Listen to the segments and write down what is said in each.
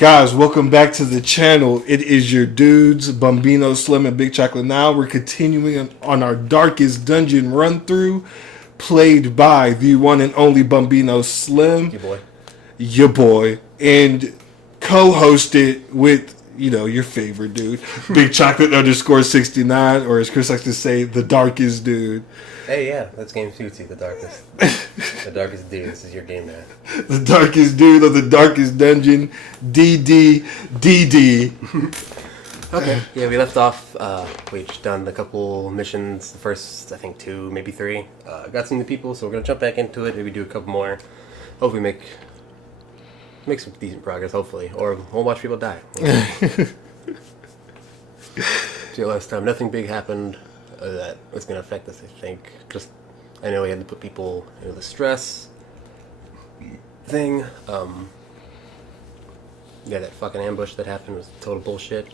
Guys, welcome back to the channel. It is your dudes, Bumbino, Slim, and BigChocolate. Now we're continuing on our Darkest Dungeon run-through, played by the one and only Bumbino Slim. Your boy. And co-hosted with, your favorite dude, BigChocolate_69, or as Chris likes to say, the Darkest Dude. Hey, yeah, that's game 2, the Darkest. The Darkest Dude, this is your game now. The Darkest Dude of the Darkest Dungeon, DD. Okay, yeah, we left off, we've just done a couple missions, the first, I think, 2, maybe 3. Got some new people, so we're going to jump back into it, maybe do a couple more. Hopefully make some decent progress, hopefully, or we'll watch people die. See, last time, nothing big happened that was going to affect us, I think. I know we had to put people into the stress thing. Yeah, that fucking ambush that happened was total bullshit.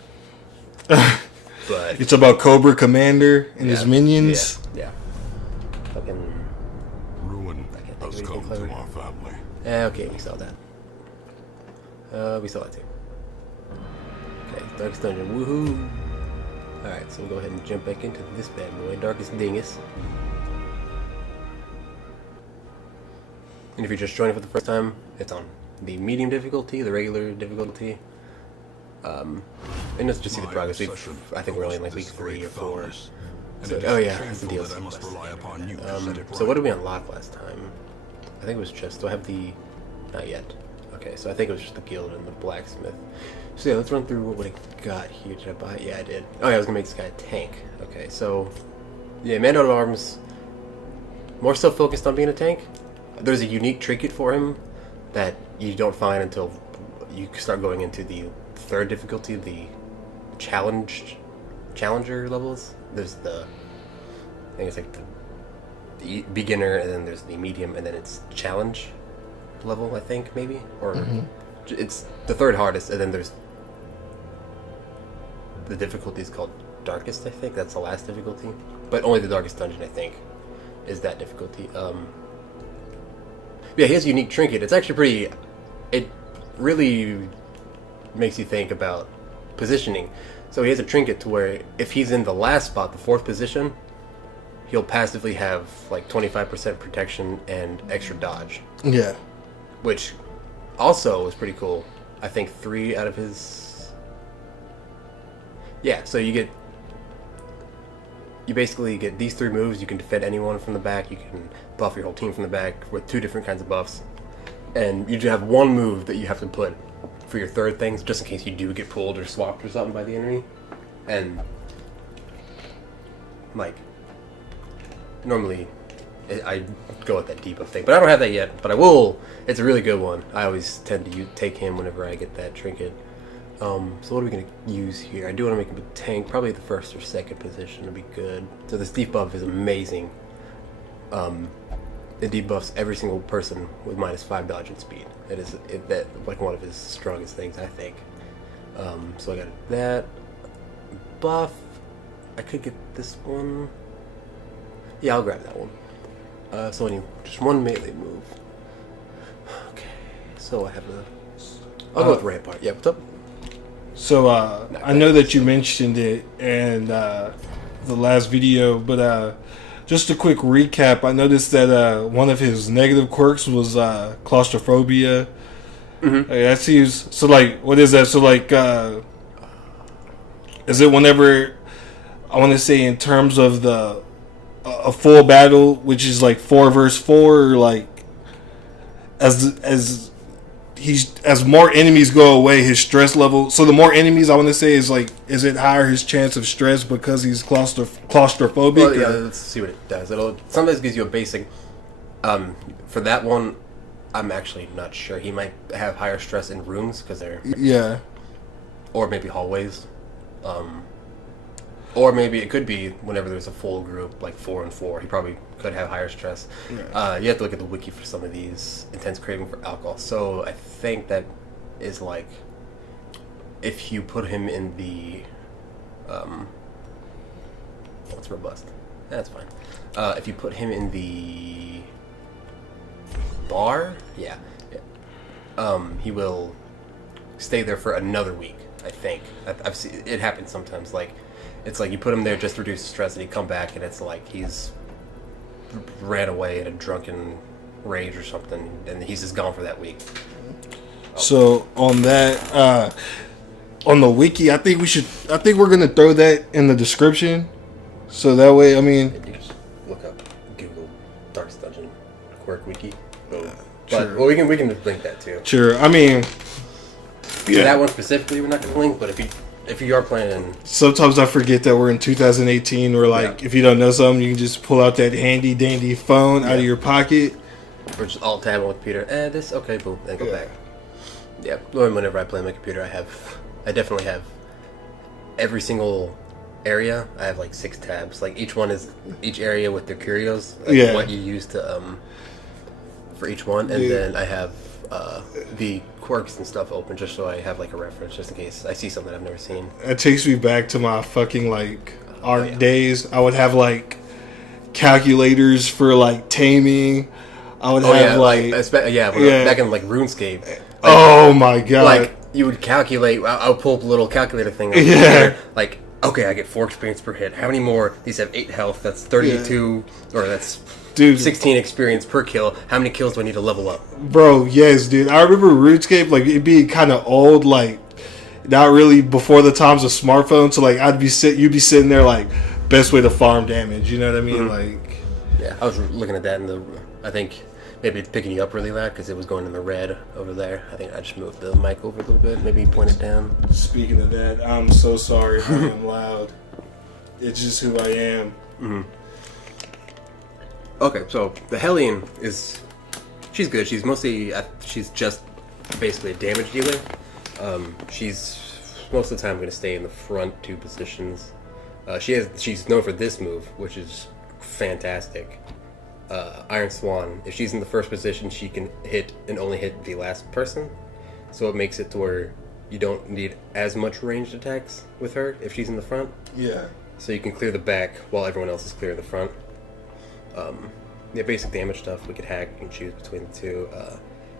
But it's about Cobra Commander and his minions. Yeah. Fucking ruin has come to our family. Okay, we saw that. We saw that too. Okay, Darkest Dungeon, woohoo! Alright, so we'll go ahead and jump back into this bad boy, Darkest Dingus. And if you're just joining for the first time, it's on the medium difficulty, the regular difficulty. And let's just see the progress. I think we're only in like week 3 or 4. So, oh yeah, that's the deal. So what did we unlock last time? I think it was just, do I have the, not yet. Okay, so I think it was just the guild and the blacksmith. So yeah, let's run through what I got here. Did I buy it? Yeah, I did. Oh yeah, I was gonna make this guy a tank. Okay, so yeah, Man Out of Arms, more so focused on being a tank. There's a unique trinket for him that you don't find until you start going into the 3rd difficulty, the challenger levels. There's the, I think it's like the beginner, and then there's the medium, and then it's challenge level, I think, maybe, or it's the 3rd hardest, and then there's the difficulty is called Darkest, I think. That's the last difficulty, but only the Darkest Dungeon, I think, is that difficulty. Yeah, he has a unique trinket. It's actually pretty, it really makes you think about positioning. So he has a trinket to where if he's in the last spot, the 4th position, he'll passively have like 25% protection and extra dodge. Yeah. Which also was pretty cool. I think 3 out of his... Yeah, so you basically get these 3 moves. You can defend anyone from the back. You can buff your whole team from the back with 2 different kinds of buffs. And you just have 1 move that you have to put for your 3rd things, just in case you do get pulled or swapped or something by the enemy. And like, normally I go with that debuff thing, but I don't have that yet, but I will. It's a really good one. I always tend to take him whenever I get that trinket. So what are we going to use here? I do want to make him a tank, probably the 1st or 2nd position would be good. So this debuff is amazing. It debuffs every single person with -5 dodge and speed. That like one of his strongest things, I think. So I got that buff. I could get this one. Yeah, I'll grab that one. So I need just 1 melee move. Okay, so I have I'll go with Rampart. Yeah, what's up? So I know that you mentioned it in the last video, but just a quick recap. I noticed that one of his negative quirks was claustrophobia. That seems, so like, what is that? So like, is it whenever, I want to say in terms of a full battle, which is like 4 versus 4, or like as more enemies go away, his stress level. So the more enemies, I want to say, is it higher his chance of stress because he's claustrophobic? Well, yeah, let's see what it does. It'll sometimes gives you a basic. For that one, I'm actually not sure. He might have higher stress in rooms because they're or maybe hallways. Or maybe it could be whenever there's a full group, like 4 and 4. He probably could have higher stress. Yeah. You have to look at the wiki for some of these. Intense craving for alcohol. So I think that is like, if you put him in the, it's robust. That's fine. If you put him in the bar, he will stay there for another week. I think I've seen it happen sometimes. Like it's like you put him there just to reduce the stress, and he come back, and it's like he's ran away in a drunken rage or something, and he's just gone for that week. So on that, on the wiki, I think we're gonna throw that in the description, so that way, I mean, You just look up Google Darkest Dungeon quirk wiki. Boom. Sure. But well, we can link that too. sure. I mean, Yeah. That one specifically, we're not going to link. But if you are planning, sometimes I forget that we're in 2018. Where like, if you don't know something, you can just pull out that handy dandy phone out of your pocket. or just alt tab on the computer, this okay, boom, then go back. Yeah. Whenever I play on my computer, I definitely have every single area. I have like 6 tabs. Like each area with their curios, like what you use to for each one, and then I have the quirks and stuff open just so I have like a reference just in case I see something I've never seen. It takes me back to my fucking like art days. I would have like calculators for like taming. I would have back in like RuneScape. Like, oh my god! Like you would calculate. I would pull up a little calculator thing. On the computer, like okay, I get 4 experience per hit. How many more? These have 8 health. That's 32, or that's 16 experience per kill. How many kills do I need to level up? Bro, yes, dude. I remember RuneScape, like, it'd be kind of old, like, not really before the times of smartphones. So, like, you'd be sitting there, like, best way to farm damage. You know what I mean? Like, yeah, I was looking at that I think maybe it's picking you up really loud because it was going in the red over there. I think I just moved the mic over a little bit. Maybe point it down. Speaking of that, I'm so sorry if I am loud. It's just who I am. Mm-hmm. Okay, so the Hellion she's good. She's just basically a damage dealer. She's most of the time going to stay in the front 2 positions. She's known for this move, which is fantastic. Iron Swan. If she's in the first position, she can hit and only hit the last person. So it makes it to where you don't need as much ranged attacks with her if she's in the front. Yeah. So you can clear the back while everyone else is clearing the front. Basic damage stuff we could hack and choose between the 2.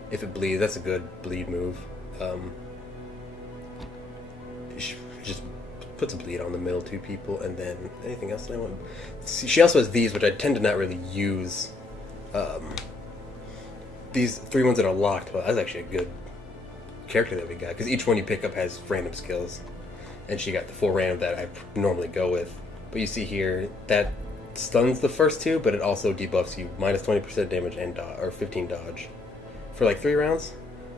If it bleeds, that's a good bleed move. Just puts a bleed on the middle 2 people, and then anything else that I want. See, she also has these, which I tend to not really use. These 3 ones that are locked, but that's actually a good character that we got, because each one you pick up has random skills, and she got the 4 random that I normally go with. But you see here that stuns the first 2, but it also debuffs you minus 20% damage and or 15 dodge for like 3 rounds,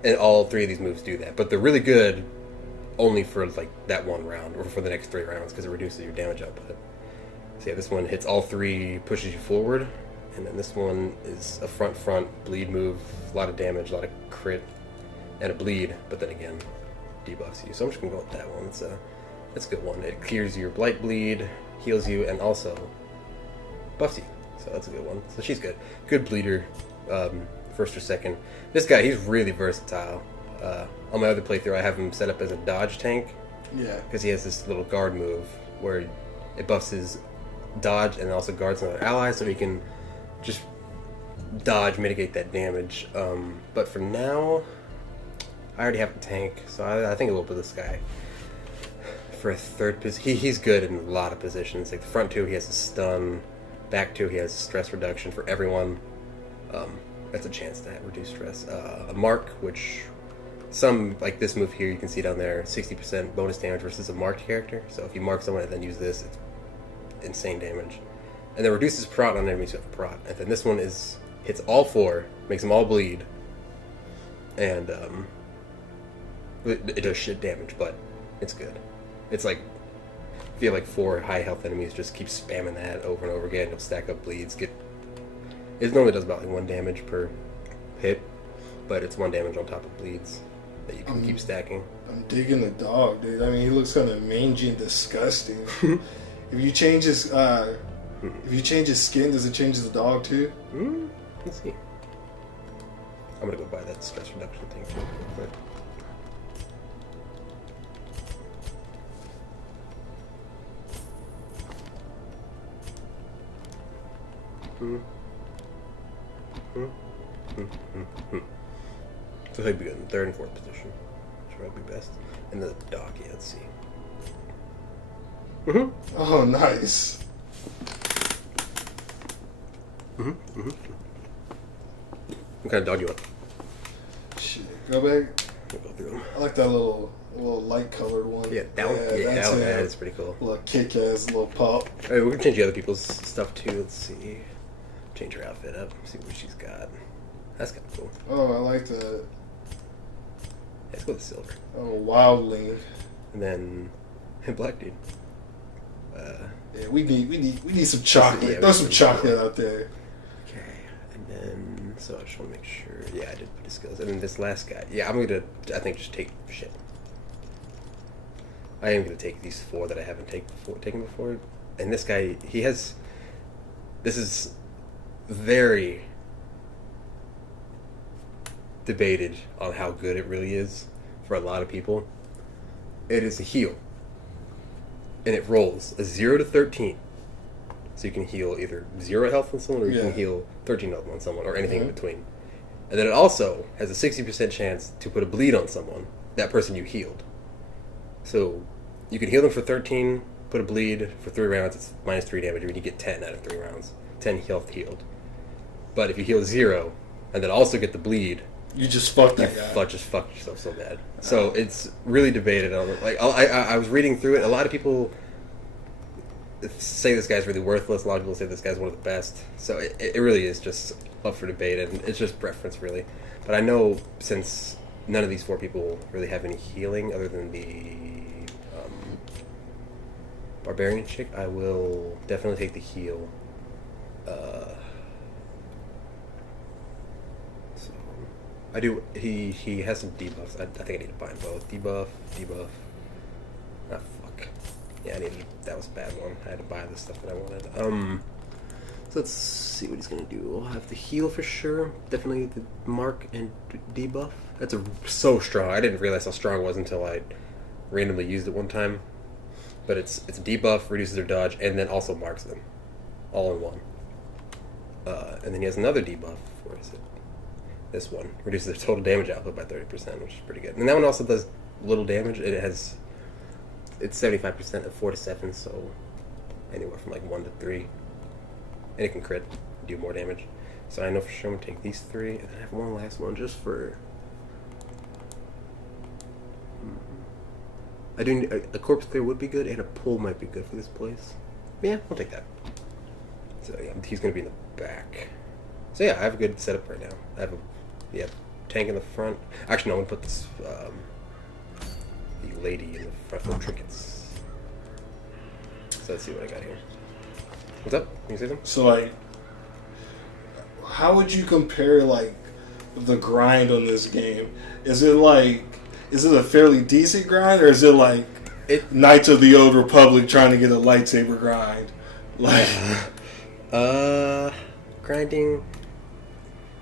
and all 3 of these moves do that. But they're really good only for like that 1 round or for the next 3 rounds because it reduces your damage output. So yeah, this one hits all 3, pushes you forward, and then this one is a front bleed move, a lot of damage, a lot of crit, and a bleed, but then again debuffs you. So I'm just gonna go with that one. It's a good one. It clears your blight bleed, heals you, and also buffs you. So that's a good one. So she's good. Good bleeder, first or second. This guy, he's really versatile. On my other playthrough, I have him set up as a dodge tank. Yeah. Because he has this little guard move where it buffs his dodge and also guards another ally, so he can just dodge, mitigate that damage. But for now, I already have the tank, so I think we'll put this guy for a 3rd position. He's good in a lot of positions. Like the front 2, he has a stun. Back 2, he has stress reduction for everyone. That's a chance to reduce stress. A mark, which some, like this move here, you can see down there, 60% bonus damage versus a marked character. So if you mark someone and then use this, it's insane damage. And then reduces prot on enemies who have prot. And then this one hits all 4, makes them all bleed. And it does shit damage, but it's good. It's like, if you have like 4 high health enemies, just keep spamming that over and over again. You'll stack up bleeds. It normally does about like 1 damage per hit, but it's 1 damage on top of bleeds that you can keep stacking. I'm digging the dog, dude. I mean, he looks kind of mangy and disgusting. If you change his skin, does it change the dog too? Let's see. I'm gonna go buy that stress reduction thing too, real quick. So he'd be good in 3rd and 4th position. probably be best. And the dog, yeah, let's see. Oh, nice. What kind of dog do you want? Shit, go back. We'll go through them. I like that little light colored one. Yeah, that one. Yeah, that is pretty cool. Little kick ass little pup. Alright, we're gonna change the other people's stuff too. Let's see. Change her outfit up. See what she's got. That's kind of cool. Oh, I like that. Let's go with silver. Oh, wildling. And then black dude. Yeah, we need some chocolate. Yeah, Throw some chocolate out there. Okay, and then so I just want to make sure. Yeah, I did put his skills. And then this last guy. Yeah, I'm gonna. I think just take shit. I am gonna take these 4 that I haven't taken before. And this guy, he has. This is very debated on how good it really is for a lot of people. It is a heal. And it rolls a 0 to 13. So you can heal either 0 health on someone or you can heal 13 health on someone or anything in between. And then it also has a 60% chance to put a bleed on someone, that person you healed. So you can heal them for 13, put a bleed for 3 rounds, it's minus 3 damage, and you get 10 out of 3 rounds. 10 health healed. But if you heal 0 and then also get the bleed, you just fucked that guy. Just fucked yourself so bad. So it's really debated. Like I was reading through it. A lot of people say this guy's really worthless. A lot of people say this guy's one of the best. So it really is just up for debate, and it's just preference really. But I know since none of these 4 people really have any healing other than the barbarian chick, I will definitely take the heal. I do. He has some debuffs. I think I need to buy them both. Debuff. Ah, fuck. Yeah, I needed. That was a bad one. I had to buy the stuff that I wanted. So let's see what he's gonna do. I'll have the heal for sure. Definitely the mark and debuff. That's so strong. I didn't realize how strong it was until I randomly used it one time. But it's a debuff, reduces their dodge, and then also marks them, all in one. And then he has another debuff. Where is it? This one reduces their total damage output by 30%, which is pretty good. And that one also does little damage. It's 75% of 4 to 7, so anywhere from like 1 to 3, and it can crit, do more damage. So I know for sure I'm gonna take these 3, and then I have one last one just for. I do a corpse clear would be good, and a pull might be good for this place. Yeah, I'll take that. So yeah, he's gonna be in the back. So yeah, I have a good setup right now. I have a tank in the front. Actually, no, I'm gonna put this the lady in the front for trinkets. So let's see what I got here. What's up? Can you say something? So like, how would you compare like the grind on this game? Is it a fairly decent grind, or is it like Knights of the Old Republic trying to get a lightsaber grind? Like, grinding.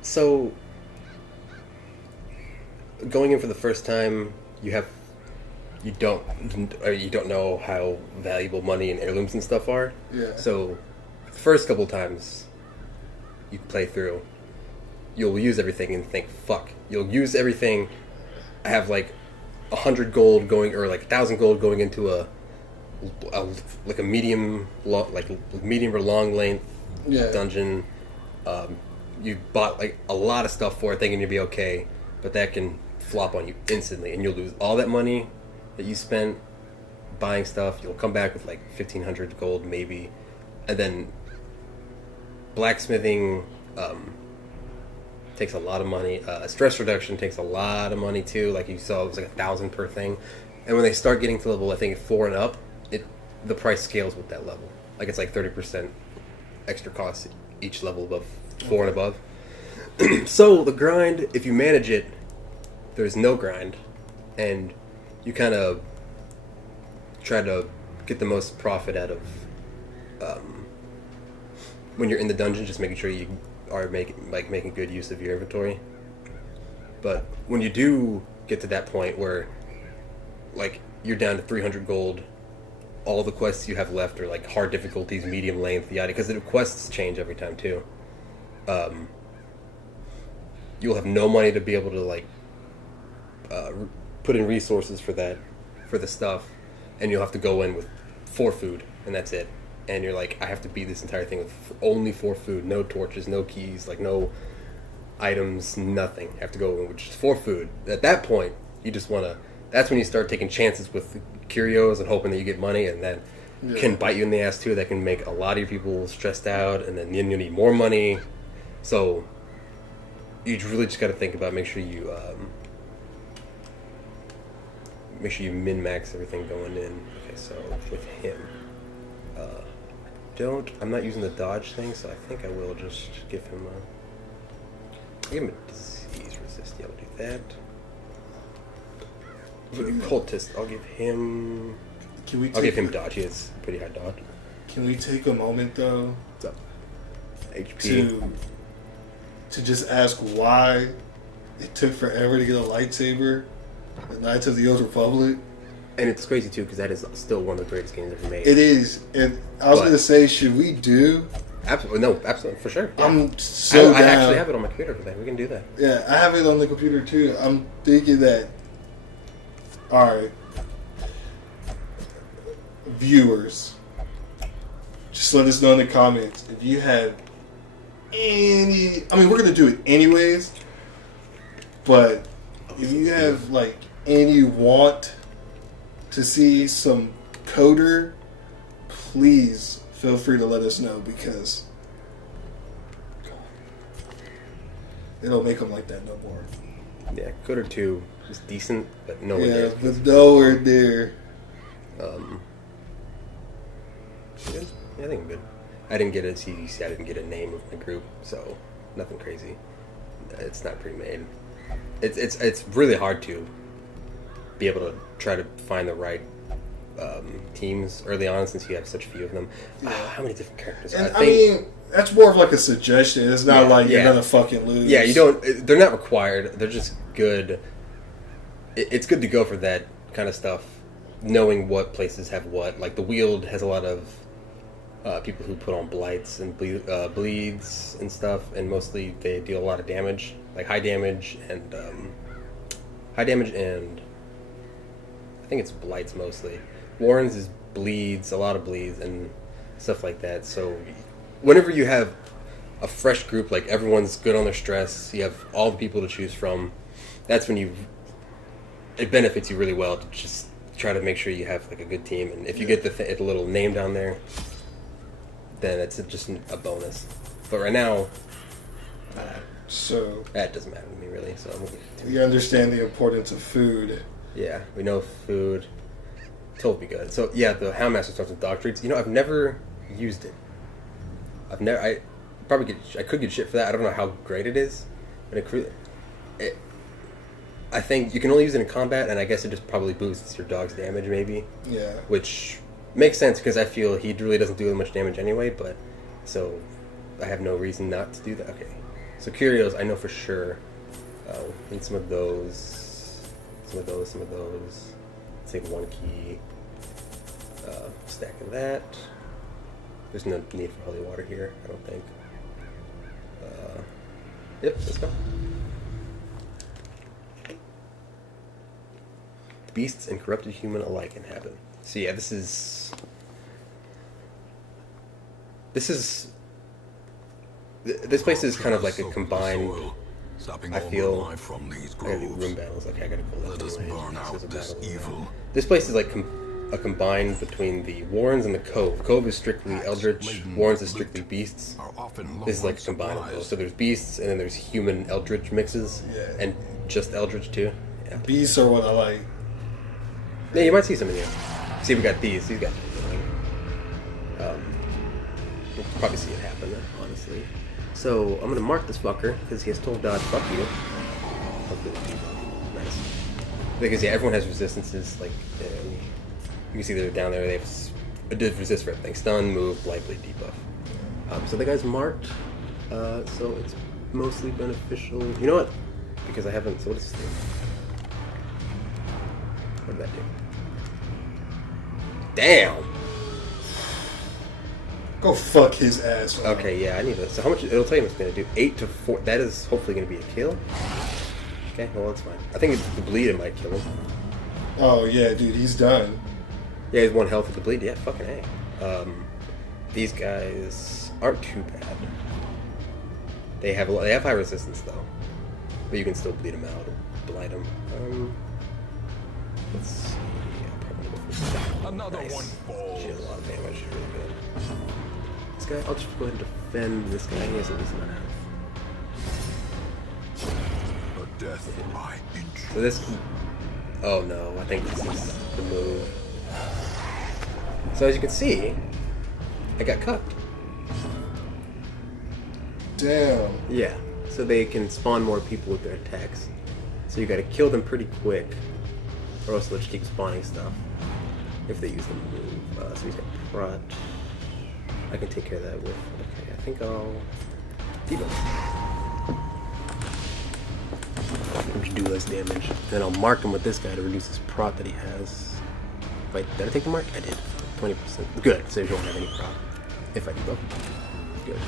So, going in for the first time, you don't know how valuable money and heirlooms and stuff are. Yeah. So, the first couple times you play through, you'll use everything and think, fuck. You'll use everything. I have like 100 gold going, or like 1,000 gold going into a medium or long length dungeon. You bought like a lot of stuff for it thinking you'd be okay, but that can flop on you instantly, and you'll lose all that money that you spent buying stuff. You'll come back with like 1,500 gold maybe, and then blacksmithing takes a lot of money. Stress reduction takes a lot of money too. Like you saw, it was like 1,000 per thing, and when they start getting to level, I think 4 and up, the price scales with that level. Like it's like 30% extra cost each level above 4 and above. So the grind, if you manage it, there's no grind, and you kind of try to get the most profit out of when you're in the dungeon, just making sure you are making good use of your inventory. But when you do get to that point where like you're down to 300 gold, all the quests you have left are like hard difficulties, medium length, yada, because the quests change every time too. You'll have no money to be able to like put in resources for that, for the stuff, and you'll have to go in with 4 food, and that's it. And you're like, I have to beat this entire thing with only 4 food, no torches, no keys, like no items, nothing. I have to go in with just 4 food. At that point, you just want to. That's when you start taking chances with curios and hoping that you get money, and then can bite you in the ass too. That can make a lot of your people stressed out, and then you need more money. So you really just got to think about make sure you min-max everything going in. Okay, so with him, I'm not using the dodge thing, so I think I will just give him a disease resist. Yeah, I'll do that. Cultist, I'll give him. I'll give him dodge. He has pretty high dodge. Can we take a moment though? What's up? HP. To just ask why it took forever to get a lightsaber? The Knights of the Old Republic. And it's crazy too because that is still one of the greatest games ever made. It is, and I was gonna say, should we do? Absolutely, no, absolutely, for sure. I'm so I down. actually have it on my computer for that. We can do that. Yeah, I have it on the computer too. I'm thinking that. All right, viewers, just let us know in the comments if you have any. I mean, we're gonna do it anyways, but if you have like any want to see some coder, please feel free to let us know because they don't make them like that no more. Yeah, Coder 2 is decent, but nowhere Yeah, near. but nowhere near. Good? Yeah, I think I'm good. I didn't get a CDC, I didn't get a name of my group, so nothing crazy. It's not pre-made. It's really hard to be able to try to find the right teams early on since you have such few of them. Yeah. How many different characters? And I mean, that's more of like a suggestion. It's not like you're gonna fucking lose. Yeah, you don't. They're not required. They're just good. It's good to go for that kind of stuff, knowing what places have what. Like the Weald has a lot of people who put on blights and bleeds and stuff, and mostly they deal a lot of damage, like high damage and I think it's blights mostly. Warren's is bleeds, a lot of bleeds and stuff like that. So whenever you have a fresh group, like everyone's good on their stress, you have all the people to choose from, that's when it benefits you really well to just try to make sure you have like a good team. And if you get the little name down there, then it's just a bonus. But right now, so that doesn't matter to me really. So you understand the importance of food. Yeah, we know food. Totally good. So yeah, the Houndmaster starts with dog treats. You know, I've never used it. I could get shit for that. I don't know how great it is, but I think you can only use it in combat, and I guess it just probably boosts your dog's damage, maybe. Yeah. Which makes sense because I feel he really doesn't do much damage anyway. But so I have no reason not to do that. Okay. So curios, I know for sure. Need some of those. Some of those. Let's take 1 key. Stack of that. There's no need for holy water here, I don't think. Yep, let's go. Beasts and corrupted human alike inhabit. So yeah, this is this place is kind of like a combined. I feel I gotta do room battles. Okay, I gotta pull that. Let us burn out this evil. This place is like a combined between the Warrens and the Cove. Cove is strictly Eldritch. Warrens is strictly beasts. This is like a combined of those. So there's beasts and then there's human Eldritch mixes. Yeah. And just Eldritch too. Yeah. Beasts are what I like. Yeah, you might see some in here. See, we got these. These guys. We'll probably see it happen, honestly. So I'm gonna mark this fucker because he has told dodge. Fuck you. Hopefully, nice. Because yeah, everyone has resistances. Like you can see they're down there. They have resist for everything: stun, move, light blade, debuff. So the guy's marked. So it's mostly beneficial. You know what? Because I haven't. So what does this do? What did that do? Damn! Go fuck his ass. Okay, yeah, I need that. So how much? It'll tell you what it's going to do. 8 to 4. That is hopefully going to be a kill. Okay, well that's fine. I think the bleed it might kill him. Oh yeah, dude, he's done. Yeah, he's 1 health with the bleed. Yeah, fucking A. These guys aren't too bad. They have high resistance though, but you can still bleed them out or blight them. Let's see. I'll probably go for that. Another Nice. one falls. She did a lot of damage. Really good. This guy, I'll just go ahead and defend this guy. He has at least 1 health. A death by inch. So this. Oh no, I think this is the move. So as you can see, I got cut. Damn. Yeah, so they can spawn more people with their attacks. So you gotta kill them pretty quick, or else they'll just keep spawning stuff if they use the move. So he's got prot. I can take care of that with. Okay, I think I'll debuff. Just do less damage. Then I'll mark him with this guy to reduce his prot that he has. Wait, did I take the mark? I did. 20%. Good, so you don't have any prot. If I debuff. Good.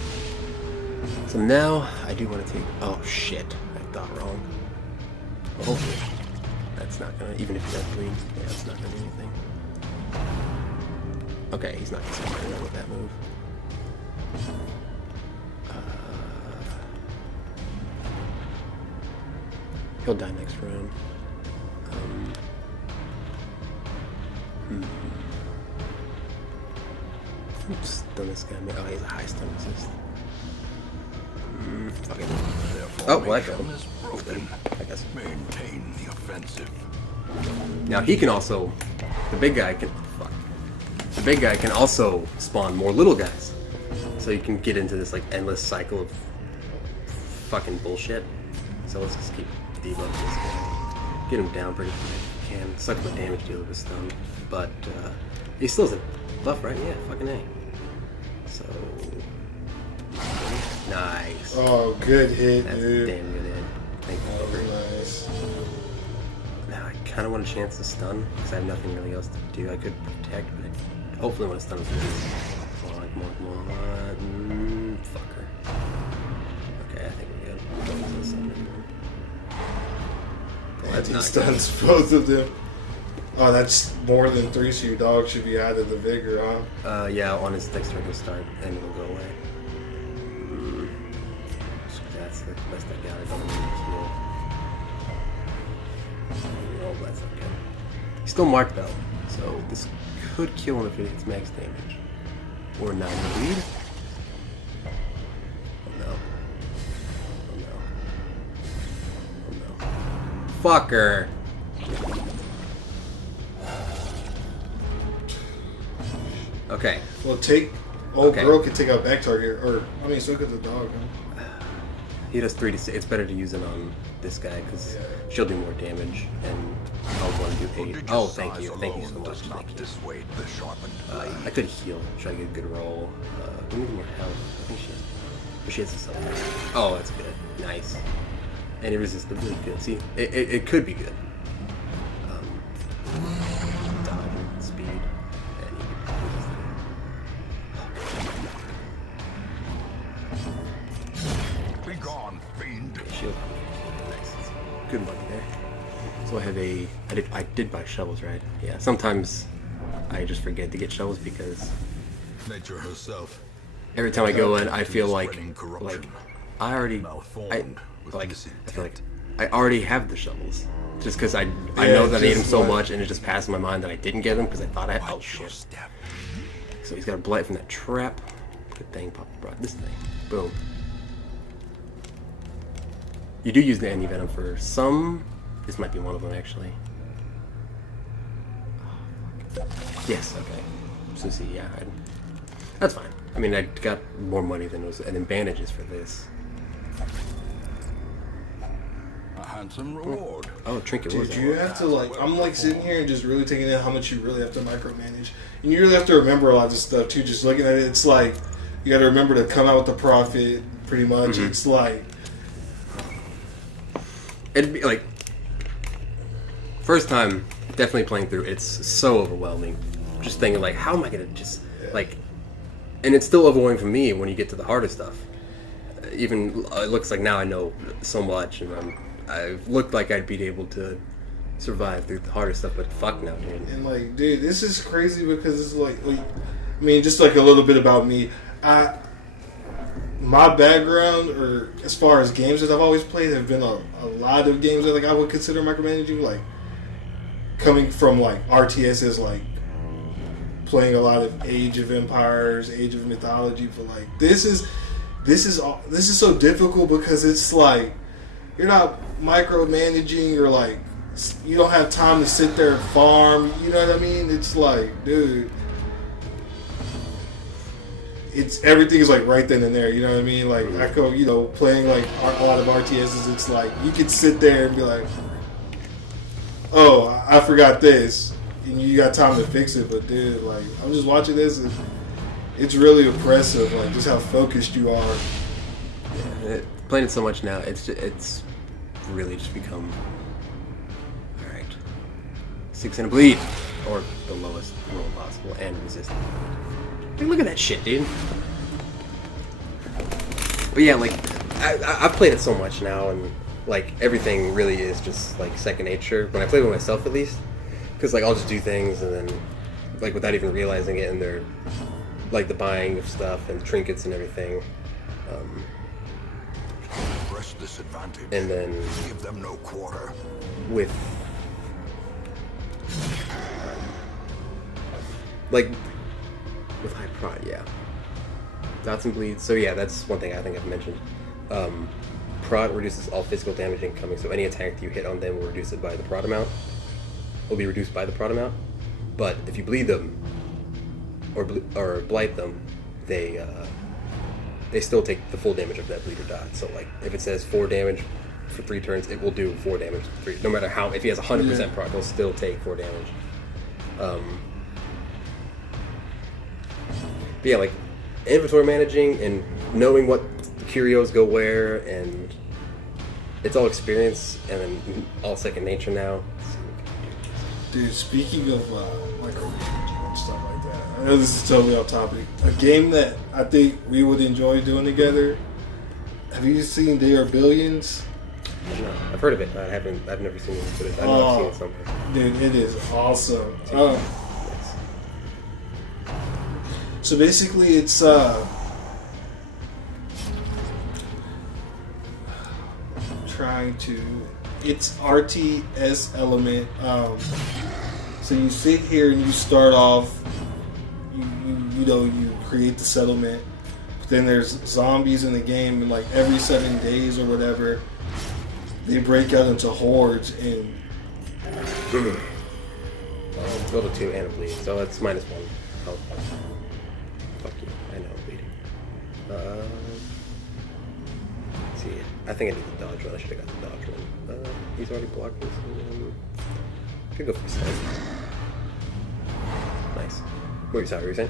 So now I do want to take. Oh shit! I thought wrong. Well, hopefully that's not gonna. Even if he does bleed, yeah, it's not gonna do anything. Okay, he's not gonna spawn anyone with that move. He'll die next round. Stun this guy. Oh, he has a high stun resist. Fuck it. Oh, well, that got him. That's good, I guess. Maintain the offensive. Now he can also, the big guy can, fuck. The big guy can also spawn more little guys. So you can get into this like endless cycle of fucking bullshit. So let's just keep debuffing this guy. Get him down pretty quick if we can. Suck my damage deal with his stun. But he still has a buff, right? Yeah, fucking A. So nice. Oh, good hit, That's a dude. damn good hit. Thank you. That was nice. Now I kind of want a chance to stun because I have nothing really else to do. I could protect, but I hopefully want to stun with this. Come on. Fucker. Okay, I think we're good. Don't stun anymore. Well, that's He not stuns both of them. Oh, that's more than 3, so your dog should be out of the vigor, huh? good. Yeah, on his next turn he'll start and it'll go away. That's the best I got. I don't need this roll. Oh, that's not good. He's still marked though, so this could kill him if it hits max damage. Or 9 bleed. Oh no. Oh no. Oh no. Fucker! Okay. Well, take. Old Okay. girl could take out back target, or I mean, so could the dog. Huh? He does 3 to 6. It's better to use it on this guy because Yeah. she'll do more damage, and I'll want to do 8. Oh, thank you. Thank you so much. Does not Thank you. dissuade the sharpened blade. I could heal, try to get a good roll. Let me get more health. I think she has a self. Oh, that's good. Nice. And it resists the bleed. Good. See, it could be good. Dodge and speed. And he resist it. Be gone, fiend. Shield. Nice. Good money there. So I have I did buy shovels, right? Yeah. Sometimes I just forget to get shovels because Nature herself. every time I go in, I feel like Spreading corruption. I already Malformed with I feel like misintent. I already have the shovels. Just because I Yeah, know that I need them just so like- much, and it just passed my mind that I didn't get them because I thought I. Oh Watch your shit! step. So he's got a blight from that trap. Good thing Papa brought this thing. Boom. You do use the anti-venom for some. This might be one of them, actually. Yes, okay. So see, yeah, that's fine. I mean, I got more money than was an advantages for this. A handsome reward. Oh, trinket was Dude, that you one. have to like. I'm like sitting here and just really taking in how much you really have to micromanage, and you really have to remember a lot of this stuff too. Just looking at it, it's like you got to remember to come out with the profit. Pretty much, it's like It'd be like first time definitely playing through. It's so overwhelming. Just thinking like, how am I gonna just like? And it's still overwhelming for me when you get to the harder stuff. Even it looks like now I know so much, and I looked like I'd be able to survive through the harder stuff, but fuck no, dude. And like, dude, this is crazy because it's like I mean, just like a little bit about me. My background, or as far as games that I've always played, have been a lot of games that like I would consider micromanaging. Like coming from like RTSs, like playing a lot of Age of Empires, Age of Mythology. But like this is so difficult because it's like you're not micromanaging. You're like you don't have time to sit there and farm. You know what I mean? It's like, dude. It's everything is like right then and there, you know what I mean? Like I go, playing like a lot of RTSs. It's like you could sit there and be like, "Oh, I forgot this," and you got time to fix it. But dude, like I'm just watching this, and it's really impressive, like just how focused you are. Yeah, playing it so much now, it's really just become all right. 6 and a bleed, or the lowest roll possible, and resist. Hey, look at that shit, dude. But yeah, like, I've played it so much now, and, like, everything really is just, like, second nature. When I play with myself, at least. Because, like, I'll just do things, and then, like, without even realizing it, and they're, like, the buying of stuff, and trinkets and everything. Press this advantage. And then... Give them no quarter. With... like... With high prod, yeah. Dots and bleeds. So yeah, that's one thing I think I've mentioned. Prod reduces all physical damage incoming, so any attack that you hit on them will reduce it by the prod amount. Will be reduced by the prod amount. But if you bleed them, or blight them, they still take the full damage of that bleed or dot. So like, if it says 4 damage for 3 turns, it will do 4 damage for 3. No matter how, if he has 100% prod, he'll still take 4 damage. But yeah, like, inventory managing and knowing what curios go where, and it's all experience and then all second nature now. Dude, speaking of micromanaging and stuff like that, I know this is totally off topic. A game that I think we would enjoy doing together. Have you seen They Are Billions? No, I've heard of it. I've never seen it, but I know I've seen it somewhere. Dude, it is awesome. So basically, it's it's RTS element. So you sit here and you start off. You create the settlement. But then there's zombies in the game, and like every 7 days or whatever, they break out into hordes and. Build a 2 and a bleed, so that's -1 health. Fuck you, I know I'm bleeding. Let's see, I think I need the dodge one. I should have got the dodge one. He's already blocked this. Could go for the side. Nice. What were you saying?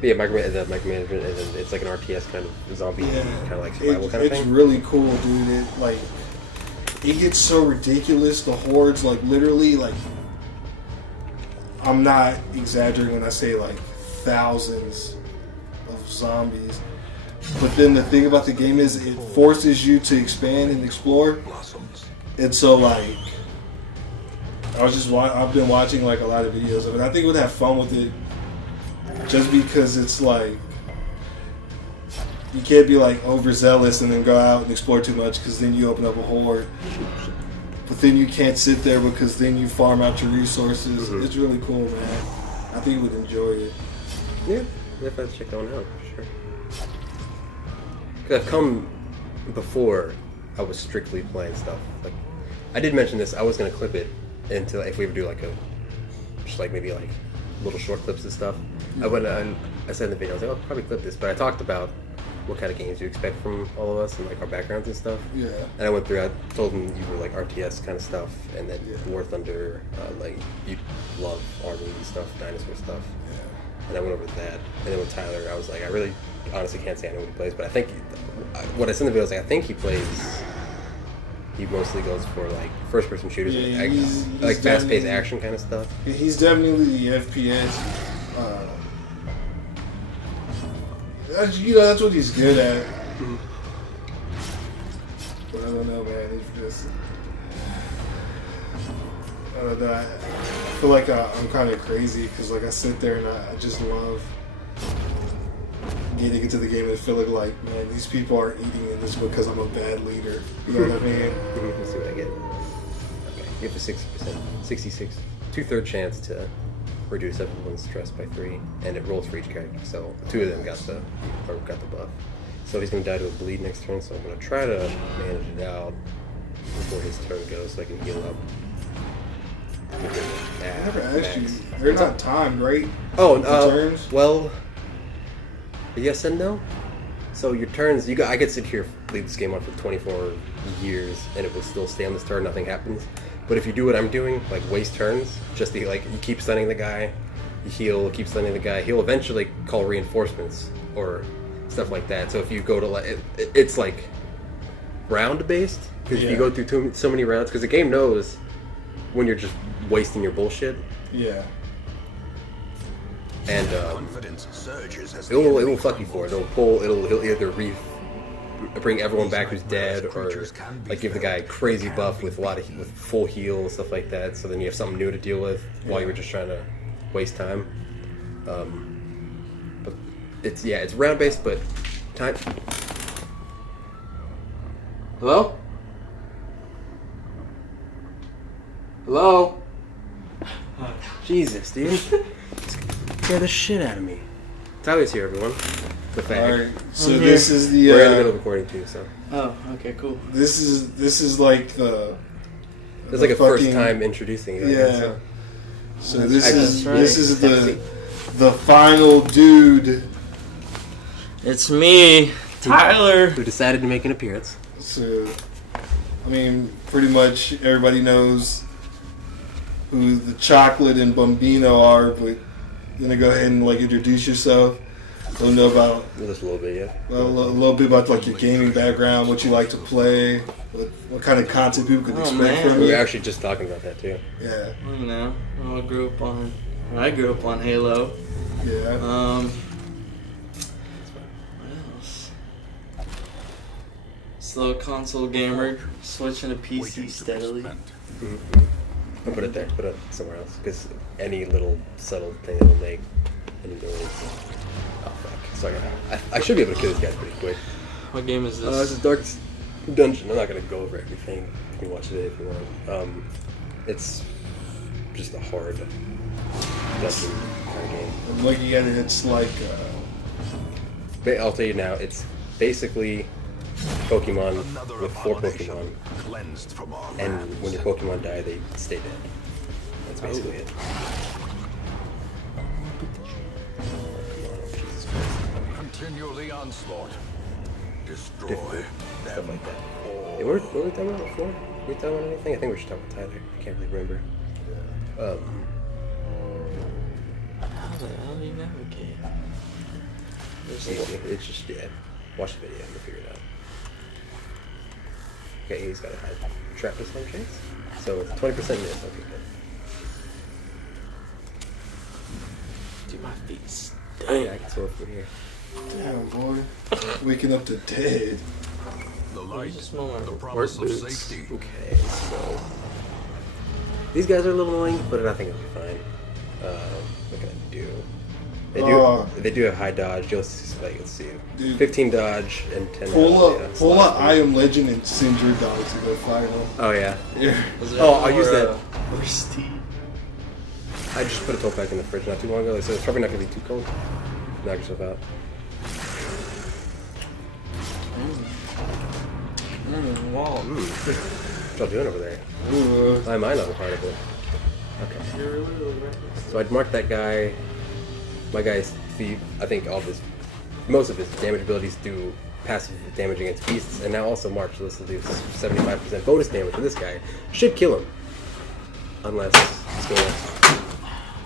But yeah, micromanagement, and it's like an RTS kind of zombie, kind of like survival kind of thing. It's really cool, dude. It gets so ridiculous. The hordes, like literally, like I'm not exaggerating when I say like thousands of zombies. But then the thing about the game is it forces you to expand and explore. And so like I've been watching like a lot of videos of it. I think we'd have fun with it just because it's like you can't be like overzealous and then go out and explore too much because then you open up a horde. But then you can't sit there because then you farm out your resources. Mm-hmm. It's really cool, man. I think you would enjoy it. Yeah, if I check that one out, for sure. Because I've come before, I was strictly playing stuff. Like, I did mention this. I was gonna clip it into if we ever do like just like maybe like little short clips and stuff. Mm-hmm. I said in the video, I was like, I'll probably clip this, but I talked about what kind of games you expect from all of us and like our backgrounds and stuff. Yeah. And I went through. I told them you were like RTS kind of stuff, and then War Thunder, like you love army stuff, dinosaur stuff. Yeah. And I went over that. And then with Tyler, I was like, I really, honestly can't say I know what he plays, but I think what I said in the video is like I think he plays. He mostly goes for like first-person shooters, he's like fast-paced action kind of stuff. He's definitely the FPS. That's what he's good at. Mm-hmm. But I don't know, man. I feel like I'm kind of crazy because like I sit there and I just love getting into the game and feeling like, man, these people are eating in this because I'm a bad leader. You know what I mean? Let's see what I get. Okay, you have a 60%, 66, 2/3 chance to reduce everyone's stress by 3, and it rolls for each character. So 2 of them got the buff. So he's gonna die to a bleed next turn. So I'm gonna try to manage it out before his turn goes, so I can heal up. I never asked you. They're not timed, right? Oh, turns? well, yes and no. So your turns, I could sit here, leave this game on for 24 years, and it will still stay on this turn. Nothing happens. But if you do what I'm doing, like waste turns, just to, like you keep stunning the guy, you heal, keep stunning the guy. He'll eventually call reinforcements or stuff like that. So if you go to like, it's like round based because if you go through so many rounds, because the game knows when you're just wasting your bullshit. Yeah. And it will fuck you for it. He'll either bring everyone back who's dead, or like give the guy a crazy buff with with full heal, stuff like that. So then you have something new to deal with while you were just trying to waste time. But it's round based, but time. Hello? Hello? Jesus, dude. Scare the shit out of me. Tyler's here, everyone. The fag. Alright, so this is the we're in the middle of recording too, so. Oh, okay, cool. This is like the. It's like a first time introducing you. Yeah. So this right. is the final dude. It's me, Tyler. Who decided to make an appearance. So, I mean, pretty much everybody knows who the Chocolate and Bumbino are, but you're gonna go ahead and like introduce yourself. Let them know about Just a little bit, yeah. a little bit about like your gaming background, what you like to play, what kind of content people could expect man. from We you. were actually just talking about that too. Yeah, You know, I grew up on Halo. yeah. What else? Slow console gamer, switching to PC steadily. I'll put it there. Put it somewhere else, because any little subtle thing it'll make any noise. Oh fuck! Sorry, I should be able to kill this guy pretty quick. What game is It's this? a dark dungeon. I'm not gonna go over everything. You can watch it if you want. It's just a hard dungeon kind of game. I'm looking at it. It's like I'll tell you now. It's basically Pokemon with 4 Pokemon, and when your Pokemon die, they stay dead. That's basically it. Continue the onslaught. Destroy Difficult. Stuff them. like that. Hey, what were we talking about before? Were we talking about anything? I think we should talk about Tyler. I can't really remember. How the hell do you navigate? It's just, yeah. Watch the video and you'll figure it out. Okay, he's got a high trap this one chance. So it's 20% miss. Okay, good. Dude, my feet stink. Yeah, I can sword from here. damn boy, waking up to dead. The light, just smell my the work promise of boots. safety. Okay, so these guys are a little annoying, but I think it'll be fine. What can I do? They do have high dodge. You'll see, like, let's see, Dude. 15 dodge and 10. Pull up I Am Legend and send your dog to go fight him. Oh yeah. Yeah. Oh, I'll use that. Where's Steve? I just put a tote back in the fridge not too long ago, so it's probably not gonna be too cold. Knock yourself out. Wall. What y'all doing over there? Ooh, My mind on the particle. Okay. You're really right. So I'd mark that guy. My guy's thief. I think most of his damage abilities do passive damage against beasts, and now also mark. So this will do 75% bonus damage to this guy. Should kill him, unless it's gonna.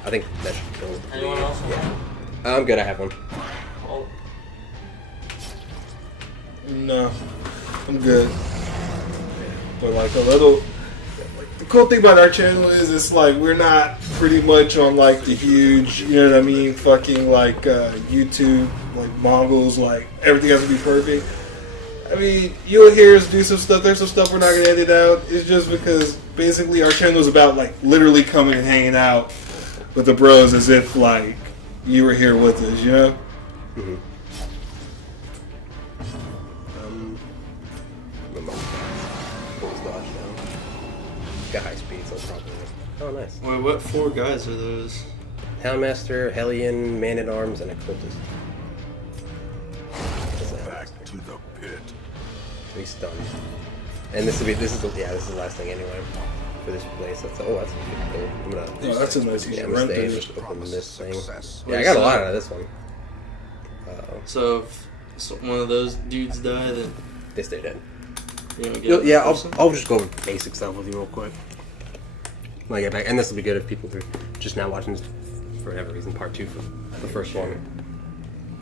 I think that should kill him. Anyone else? I'm good. I have one. Oh. no, I'm good. But like a little. The cool thing about our channel is it's like we're not pretty much on like the huge, you know what I mean, fucking like YouTube, like Mongols, like everything has to be perfect. I mean, you'll hear us do some stuff. There's some stuff we're not gonna edit out. It's just because basically our channel is about like literally coming and hanging out with the bros as if like you were here with us, you know? Mm-hmm. Got high speed, so probably. Oh, nice. Wait, what 4 guys are those? Houndmaster, Hellion, Man-at-Arms, and a Cultist. Back to the pit. So he's stunned. And this is the last thing anyway for this place. That's that's good. I'm gonna. Oh, that's a nice I'm run gonna stay and through. just open this thing. Success. Yeah, I got a lot out of this one. So if one of those dudes die, then They stay dead. you don't get Yeah, a person? I'll just go over basic stuff with you real quick. When I get back, and this will be good if people are just now watching this for whatever reason, part 2 for the first one.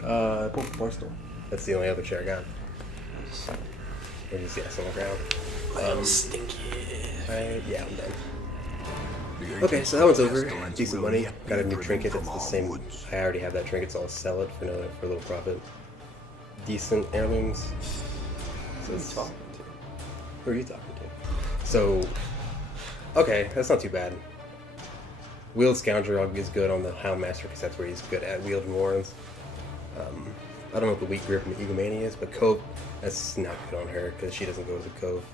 Barstool. That's the only other chair I got. Or just on the ground. Stinky. Yeah, I'm done. Okay, so that one's over. Decent money. Got a new trinket that's the same. I already have that trinket, so I'll sell it for a little profit. Decent heirlooms. So it's talking to. Who are you talking to? So, okay, that's not too bad. Wheeled Scoundrel is good on the Houndmaster because that's where he's good at wielding warrants. I don't know what the weak grip and the Egomania is, but Cove, that's not good on her because she doesn't go to the Cove.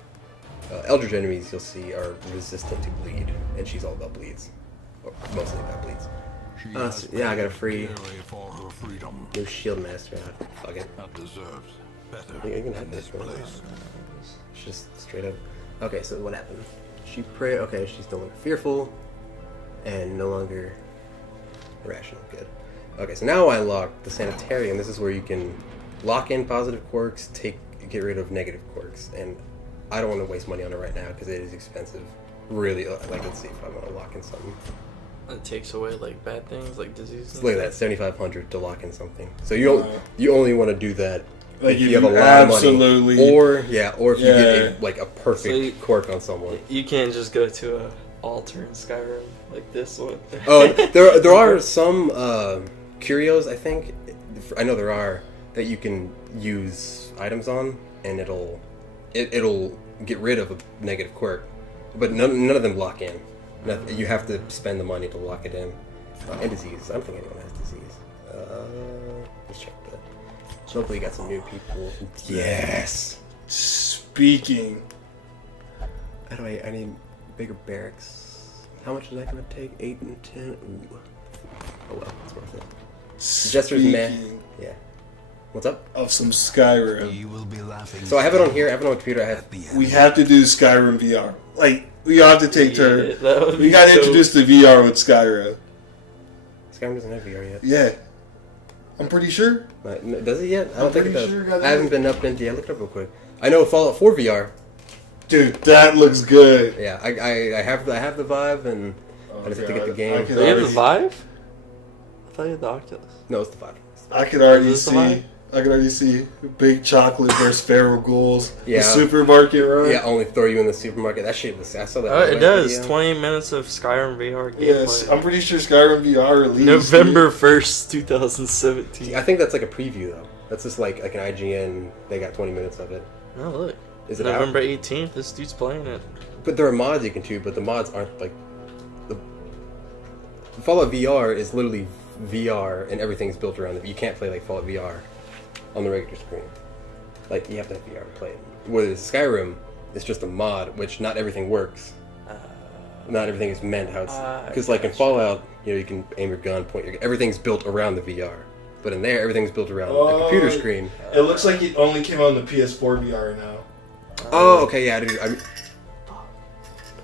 Eldritch enemies you'll see are resistant to bleed, and she's all about bleeds. Or mostly about bleeds. Yeah, I got a free For her freedom. new Shield Master. Fuck it. That deserves better. Yeah, you can have this one. It's just straight up. Okay, so what happened? She okay, she's no longer fearful and no longer irrational. Good. Okay, so now I unlocked the Sanitarium. This is where you can lock in positive quirks, get rid of negative quirks, and I don't want to waste money on it right now because it is expensive. Really, like, let's see if I want to lock in something. It takes away like bad things, like disease. Look at that, 7,500 to lock in something. So you only want to do that Like if you have a lot absolutely, of money, or if you get a perfect So you- quirk on someone. You can't just go to a altar in Skyrim like this one. Oh, there are some curios, I think. I know there are that you can use items on, and it'll get rid of a negative quirk, but none of them lock in. You have to spend the money to lock it in. And disease. I don't think anyone has disease. Let's check that. So hopefully you got some new people. Yes. Speaking. How do I need bigger barracks. How much is that going to take? 8 and 10? Ooh. Oh well, it's worth it. Jester's meh. Yeah. What's up? Of some Skyrim. You will be laughing. So I have it on here. I have it on my computer. I have. We have to do Skyrim VR. Like, we all have to take turns. that would We be gotta so- introduce the VR with Skyrim. Skyrim doesn't have VR yet. Yeah. I'm pretty sure. No, does it yet? I don't I'm think it pretty does. sure it got I haven't it. been up into. Yeah, look it up real quick. I know Fallout 4 VR. Dude, that looks good. Yeah, I have the Vive, and I just have to get the game. could Do you have the already- Vive? I thought you had the Oculus. No, it's the Vive. I could already Is this the see. one? I could already see Big Chocolate versus Feral Ghouls. Yeah. The supermarket run. Yeah, only throw you in the supermarket. That shit was. I saw that. Oh, it does. video. 20 minutes of Skyrim VR gameplay. Yes, I'm pretty sure Skyrim VR released November 1st, 2017. I think that's like a preview though. That's just like an IGN. They got 20 minutes of it. Oh, look. Is it November out? 18th, this dude's playing it. But there are mods you can do, but the mods aren't like the Fallout VR is literally VR and everything's built around it. You can't play like Fallout VR on the regular screen. Like you have to have VR to play it. Whereas Skyrim is just a mod, which not everything works. Not everything is meant how it's because like in gotcha. Fallout, you can aim your gun, point your. Everything's built around the VR. But in there, everything's built around the computer screen. It looks like it only came out on the PS4 VR now. Oh, okay, yeah,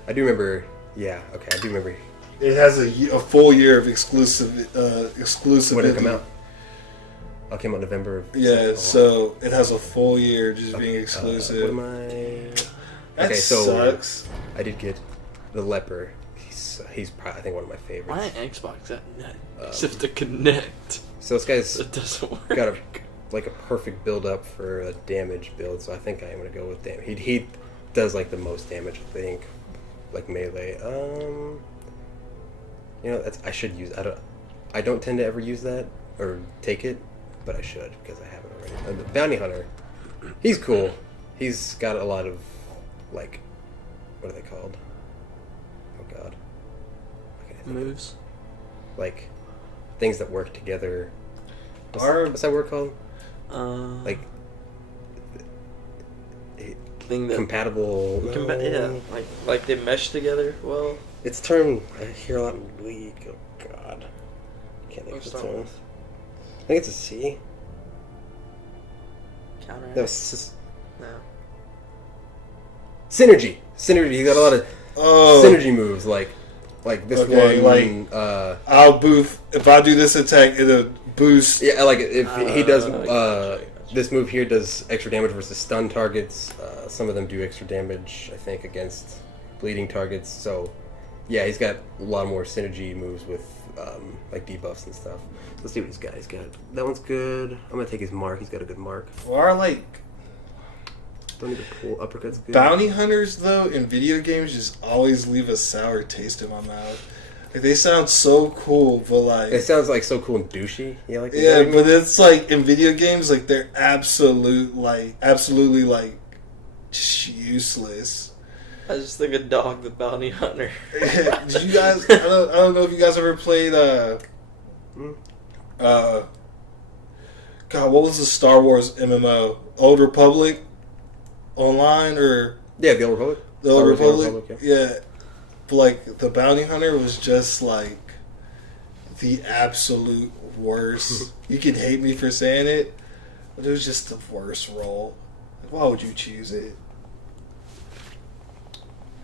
I do remember. Yeah, okay, I do remember. It has a full year of exclusive. When did it come out? Oh, it came out November. Yeah, so it has a full year just being exclusive. What am I? That Okay, so sucks. I did get the Leper. He's probably I think one of my favorites. Why ain't Xbox that net? Except to connect. So this guy's It doesn't work. got a perfect build up for a damage build, so I think I'm gonna go with damage. He does like the most damage, I think, like melee. I should use. I don't tend to ever use that or take it, but I should because I have it already. The Bounty Hunter, he's cool. He's got a lot of like, what are they called? Oh God. Moves. Like things that work together. What's that word called? Like thing that compatible. yeah, like they mesh together well. It's term I hear a lot in League. Oh God, I can't think of the term. I think it's a C. Counteract. No, No. Synergy. You got a lot of synergy moves like this one. Like I'll boost if I do this attack. It'll boost. Yeah, like if he does this move here does extra damage versus stun targets. Some of them do extra damage, I think, against bleeding targets. So yeah, he's got a lot more synergy moves with like debuffs and stuff. Let's see what he's got. He's got that one's good. I'm gonna take his mark. He's got a good mark. Or like Don't need to pull uppercut's good. bounty hunters though in video games just always leave a sour taste in my mouth. Like they sound so cool, but like It sounds like so cool and douchey. Yeah, like yeah, but it's like in video games, like they're absolutely like just useless. I just think of Dog the Bounty Hunter. Did you guys? I don't know if you guys ever played. God, what was the Star Wars MMO? Old Republic Online or yeah, the Old Republic. the Old Republic? Yeah. But like the bounty hunter was just like the absolute worst. You can hate me for saying it, but it was just the worst role. Like, why would you choose it?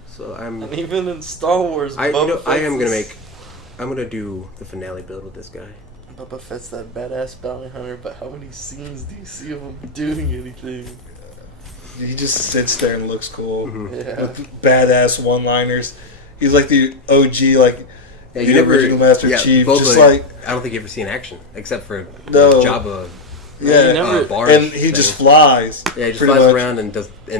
So And even in Star Wars, I'm gonna do the finale build with this guy. Boba Fett's that badass bounty hunter, but how many scenes do you see of him doing anything? He just sits there and looks cool Yeah. with badass one-liners. He's like the OG, like Yeah, the original Master Chief. Just like I don't think you ever see in action except for No. Jabba. yeah, Barge and he just thing. flies. Yeah, he just pretty flies much. around and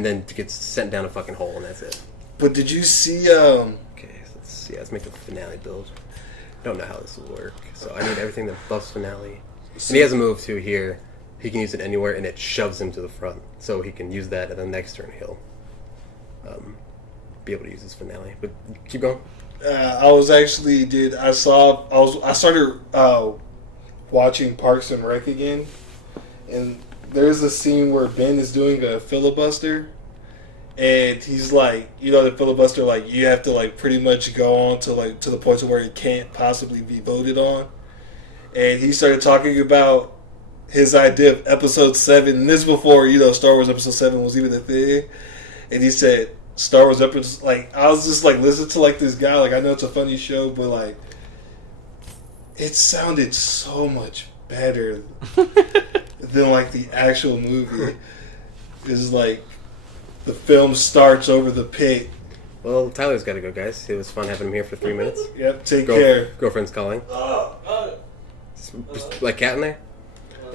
then gets sent down a fucking hole, and that's it. But did you see? Okay, so let's make the finale build. Don't know how this will work, so I need everything that buffs finale. And he has a move too here. He can use it anywhere, and it shoves him to the front, so he can use that, and then next turn he'll be able to use his finale. But keep going. I started watching Parks and Rec again, and there's a scene where Ben is doing a filibuster, and he's like, you know, the filibuster, like you have to like pretty much go on to like to the point to where it can't possibly be voted on, and he started talking about his idea of Episode 7, and this before, you know, Star Wars Episode 7 was even a thing, and he said Star Wars Episode, like I was just like listening to like this guy, like I know it's a funny show, but like it sounded so much better than like the actual movie. It's like the film starts over the pit. Well, Tyler's got to go, guys. It was fun having him here for 3 minutes. Yep, take care. Girlfriend's calling. Like cat in there?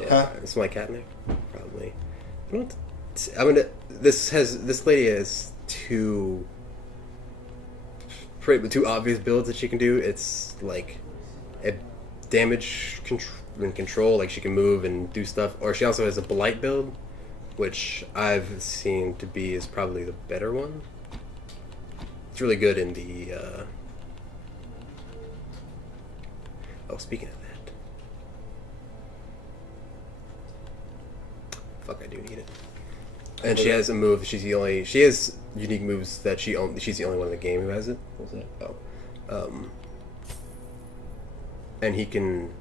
Yeah, Huh? it's my cat in there. Probably. This lady has two obvious builds that she can do. It's like a damage control, like she can move and do stuff, or she also has a blight build, which I've seen to be is probably the better one. It's really good in the speaking of that, fuck, I do need it. And she has a move. She has unique moves that she's the only one in the game who has it. What was that? Oh, and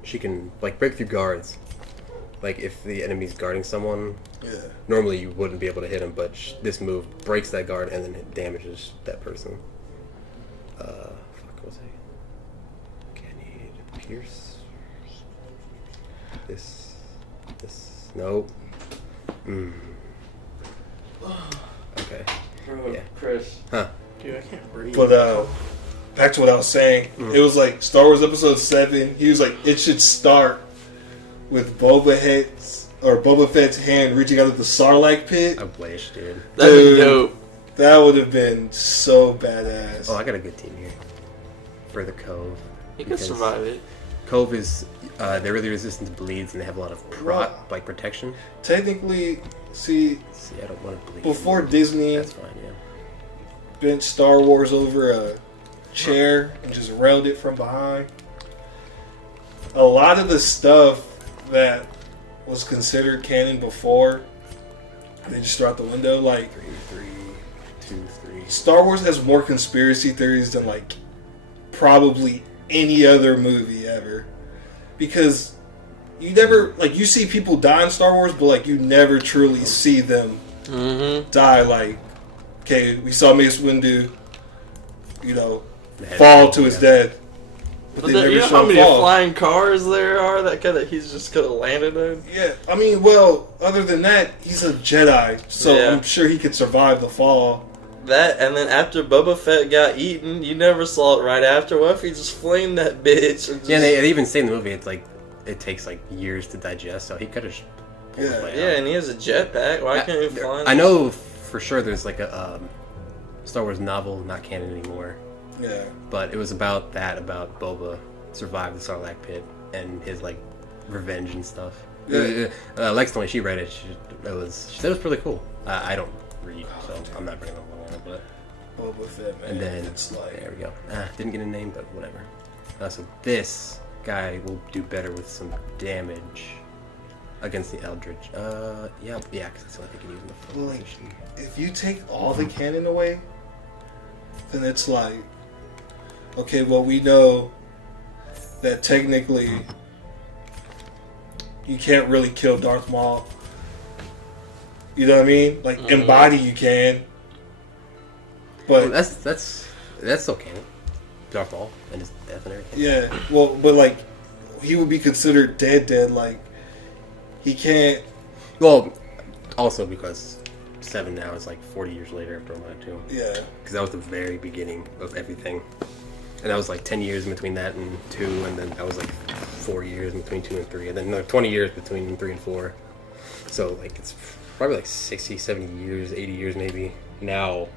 she can like break through guards. Like if the enemy's guarding someone, normally you wouldn't be able to hit him, but this move breaks that guard and then it damages that person. Fuck, what was I? Okay, I need Pierce. This, no. Okay. Bro, Yeah. Chris. Huh. Dude, I can't breathe. But back to what I was saying, it was like Star Wars Episode 7. He was like, it should start with Boba Fett's hand reaching out of the Sarlacc pit. I wish, dude. That'd be Dude. dope. That would have been so badass. Oh, I got a good team here for the Cove. You can because survive it. Cove is they're really resistant to bleeds and they have a lot of protection. Technically, see, I don't want to bleed. before Disney That's fine, yeah. bent Star Wars over chair and just railed it from behind. A lot of the stuff that was considered canon before, they just threw out the window. Like, 3, 2, 3. Star Wars has more conspiracy theories than like probably any other movie ever, because you never like you see people die in Star Wars, but like you never truly see them die. Like, okay, we saw Mace Windu, fall to his death, but they never you know show how him many fall. flying cars there are that he's just could have landed in? Yeah, I mean, well, other than that, he's a Jedi, so Yeah. I'm sure he could survive the fall. That, and then after Boba Fett got eaten, you never saw it right after. What if he just flamed that bitch? And just, Yeah, they even say in the movie, it's like, it takes like years to digest, so he could have pulled his way yeah, out. and he has a jetpack. Why can't he fly? I know for sure there's like a Star Wars novel, not canon anymore, Yeah. but it was about Boba survived the Sarlacc pit and his like revenge and stuff. Yeah. Lex told me she read it. She said it was pretty cool. I don't read, so I'm not bringing it up on it, but. Boba Fett, man. And then, it's like, there we go. Didn't get a name, but whatever. So this guy will do better with some damage against the Eldritch. Yeah, because that's the only thing he can use in the full like, position. if you take all the canon away, then it's like, okay, well, we know that technically you can't really kill Darth Maul. You know what I mean? Like, in body you can. But Well, that's still canon. Darth Maul and his death and everything. yeah, well, but like, he would be considered dead. Like, he can't. Well, also because 7 now is like 40 years later after Roman 2. Yeah, Because that was the very beginning of everything. And that was like 10 years in between that and 2, and then that was like 4 years in between 2 and 3, and then another 20 years between 3 and 4. So, like, it's probably like 60, 70 years, 80 years maybe now.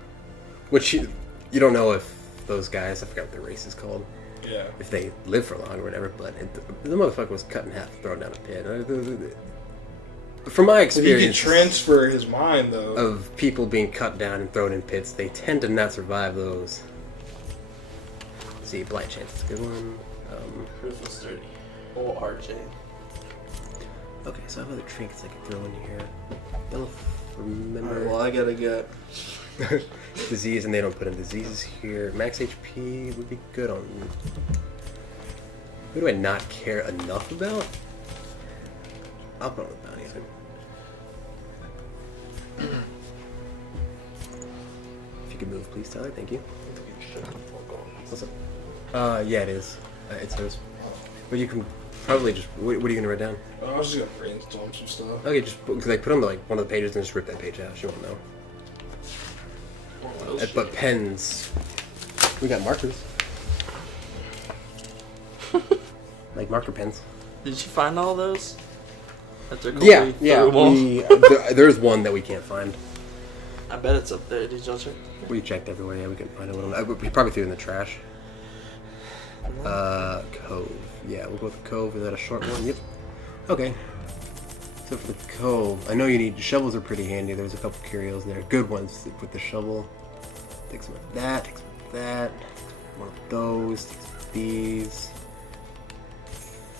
Which you don't know if those guys, I forgot what their race is called, yeah. if they live for long or whatever, but the motherfucker was cut in half and thrown down a pit. From my But he experience can transfer his mind though. of people being cut down and thrown in pits, they tend to not survive those. Let's see, Blight Chance is a good one. Christmas 30. Oh, RJ. Okay, so I have other trinkets I can throw in here. Don't remember. Well, I gotta get. Disease, and they don't put in diseases here. Max HP would be good on. Who do I not care enough about? I'll put on the bounty item. If you could move, please, Tyler. Thank you. What's up? Yeah, it is. It's hers. But you can probably just. What are you gonna write down? I was just gonna brainstorm some stuff. Okay, just because I put on like one of the pages and just rip that page out. She won't know. But pens, we got markers. Like marker pens. Did you find all those? After Yeah. Colby threw 'em all? There's one that we can't find. I bet it's up there. Did y'all check? We checked everywhere. Yeah, we couldn't find it. We probably threw it in the trash. Cove. Yeah, we'll go with the Cove. Is that a short one? Yep. Okay. So for the Cove, I know you need shovels. Are pretty handy. There's a couple curios there. Good ones with the shovel. Take some of that. Take some of that. One of those. Take some of these.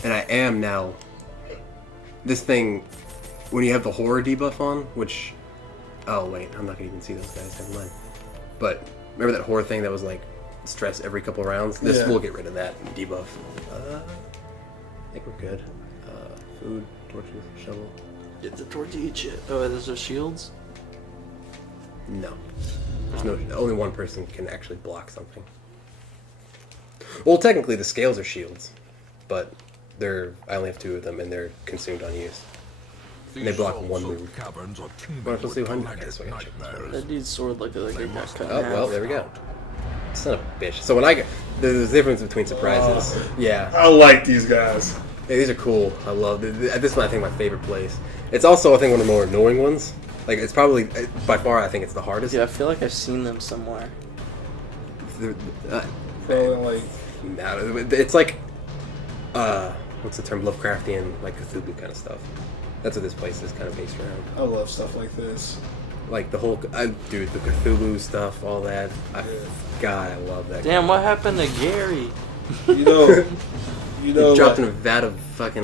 And I am now. This thing, when you have the horror debuff on, which. Oh wait, I'm not gonna even see those guys. Never mind. But remember that horror thing that was like stress every couple rounds? This Yeah. will get rid of that debuff. I think we're good. Food, torches, shovel. Get the tortilla chip. Oh, there's those shields? No. There's no. Only one person can actually block something. Well, technically the scales are shields, but I only have 2 of them, and they're consumed on use. And they block one move. Caverns are Well, let's see teeming what with so I gotta check this nightmares. That dude's sword looked like it got cut Oh in half. well, there we go. Son of a bitch. So when I get there's a difference between surprises. Yeah. I like these guys. Yeah, these are cool. I love this is I think my favorite place. It's also I think one of the more annoying ones. Like it's probably by far I think it's the hardest. Yeah, I feel like I've seen them somewhere. So like, It's like what's the term? Lovecraftian, like Cthulhu kind of stuff. That's what this place is kind of based around. I love stuff like this. Like the whole, dude, the Cthulhu stuff, all that. God, I love that. Damn, what happened to Gary? You know, He dropped in like, a vat of fucking.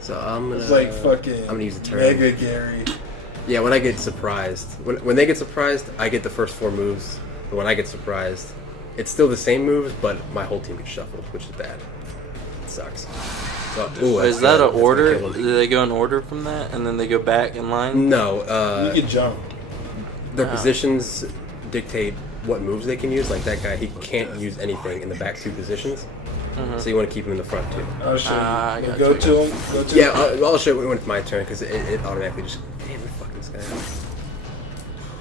So I'm gonna. it's like fucking. I'm gonna use the term. Mega Gary. Yeah, when I get surprised, when they get surprised, I get the first 4 moves. But when I get surprised, it's still the same moves, but my whole team gets shuffled, which is bad. It sucks. So, Is that an order? Do they go in order from that, and then they go back in line? No. You can jump. Their positions dictate what moves they can use. Like that guy, he can't use anything in the back 2 positions. So you want to keep him in the front 2. I'll show you. gotcha, Go to him. Go to Yeah, him. I'll show you when it's my turn because it automatically just. Damn, fuck this guy.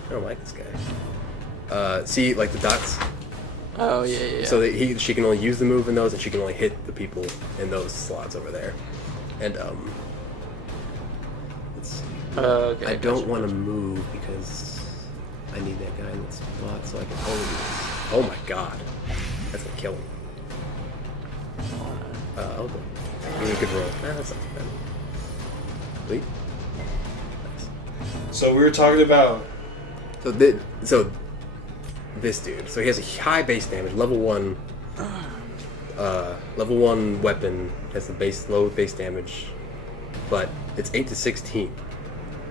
I don't like this guy. See, like the dots. Oh yeah. So that she can only use the move in those, and she can only hit the people in those slots over there. And let's see. Okay, I don't want to move because I need that guy in that spot, so I can only do this. Oh my god, that's gonna kill him. I'll go. Give me a good roll. That's not too bad. Wait. Nice. So we were talking about. So this dude. So he has a high base damage, level 1. Level 1 weapon has the low base damage, but it's 8 to 16,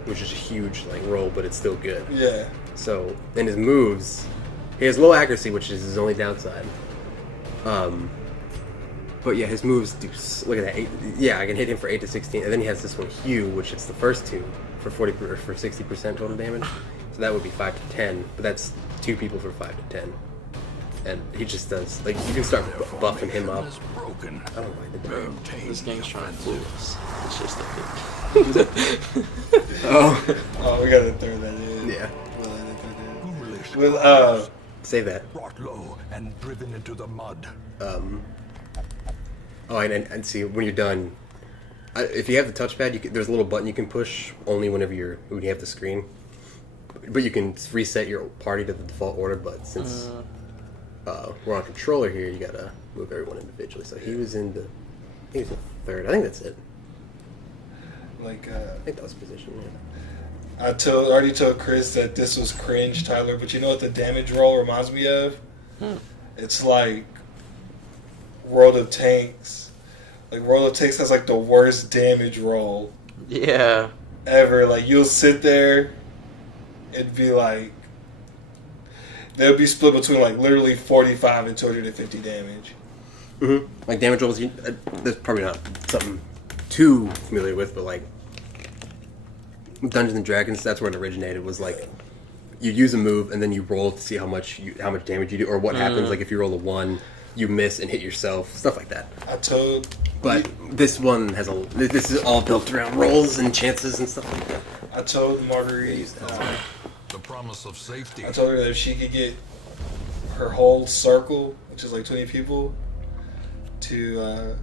which is a huge like roll, but it's still good. Yeah. So in his moves, he has low accuracy, which is his only downside. But yeah, his moves do. Look at that. I can hit him for 8 to 16, and then he has this one, Hue, which is the first 2 for 40 or for 60% total damage. So that would be 5 to 10, but that's 2 people for 5 to 10. And he just does like you can start buffing him up. I don't know why I did that. This gang's trying to fool us. It's just a fake. Oh, We gotta throw that in. yeah. With Save that. Brought low and driven into the mud. Oh, and see when you're done. If you have the touchpad, there's a little button you can push only when you have the screen. But you can reset your party to the default order. But since we're on controller here, you gotta move everyone individually. So he was in the 3rd. I think that's it. like I think that was position. Yeah. I already told Chris that this was cringe, Tyler. But you know what the damage roll reminds me of? It's like World of Tanks. Like World of Tanks has like the worst damage roll Yeah. ever. Like you'll sit there, it'd be like they'll be split between like literally 45 and 250 damage. Like damage rolls, that's probably not something too familiar with, but like Dungeons and Dragons, that's where it originated. Was like you use a move and then you roll to see how much damage you do, or what happens. Like if you roll a 1, you miss and hit yourself, stuff like that. But this one this is all built around rolls and chances and stuff like that. I told Marguerite. The promise of safety. I told her that if she could get her whole circle, which is like 20 people, to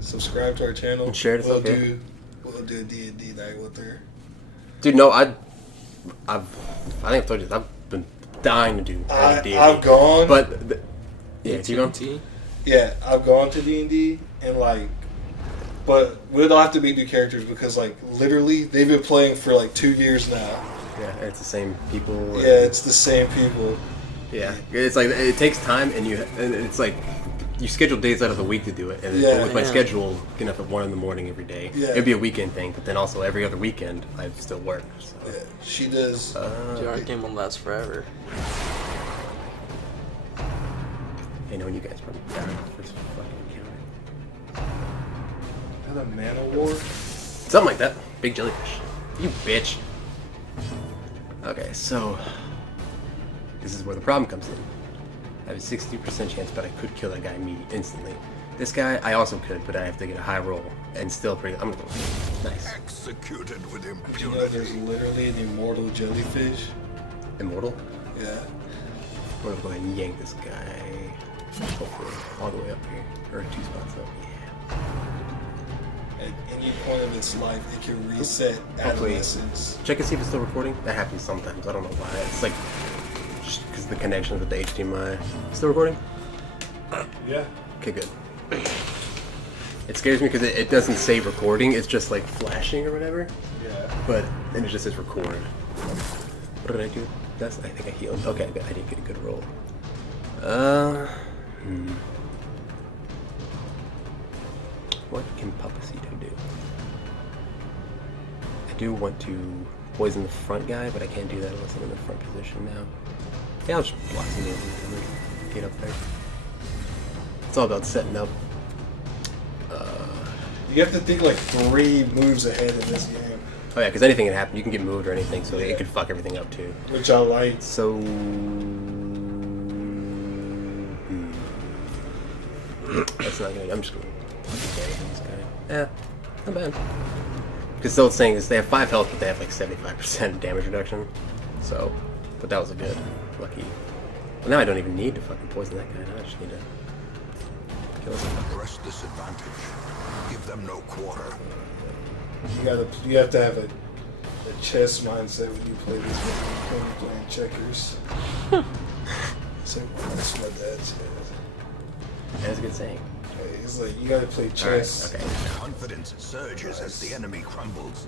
subscribe to our channel, And share it, we'll okay. do a D&D night with her. Dude, no, I think I've told you this. I've been dying to do D&D. I've gone, But yeah, you gone? yeah, I've gone to D&D and like, but we don't have to be new characters because like literally they've been playing for like 2 years now. Yeah, it's the same people. Yeah, it's the same people. Yeah, it's like it takes time, and it's like you schedule days out of the week to do it. And Yeah. with my schedule, getting up at 1 a.m. every day, Yeah. it'd be a weekend thing. But then also every other weekend, I still work. So. Yeah, she does. Dude, our game will last forever. I know you guys probably got it first fucking encounter. Is that a mana war? Something like that. Big jellyfish. You bitch. Okay, so this is where the problem comes in. I have a 60% chance, but I could kill that guy instantly. This guy, I also could, but I have to get a high roll and still pretty. I'm gonna go. Nice. Executed with Do you impunity. know there's literally an immortal jellyfish? Immortal. Yeah. I'm gonna go ahead and yank this guy. Hopefully, all the way up here, or 2 spots up. Yeah. At any point of its life, it can reset Hopefully. adolescence. Check and see if it's still recording. That happens sometimes. I don't know why. It's like just because the connection with the HDMI. Still recording? Yeah. Okay, good. It scares me because it doesn't say recording. It's just like flashing or whatever. Yeah. But then it just says record. What did I do? I think I healed. Okay, good. I didn't get a good roll. What can Papacito do? I do want to poison the front guy, but I can't do that unless I'm in the front position now. Yeah, I'll just block some damage and get up there. It's all about setting up. You have to think like 3 moves ahead in this game. Oh yeah, because anything can happen. You can get moved or anything, so it could fuck everything up too. Which I like. So... That's not good. I'm just going to this guy. Yeah, not bad. Because still it's saying is they have 5 health, but they have like 75% damage reduction. So, but that was a good, lucky. Well, now I don't even need to fucking poison that guy. Now I just need to kill him. Press disadvantage. Give them no quarter. You have to have a chess mindset when you play this game. When you're playing checkers. It's like, that's what that says. That's a good saying. It's like you gotta play chess. Right, okay. Confidence surges as the enemy crumbles.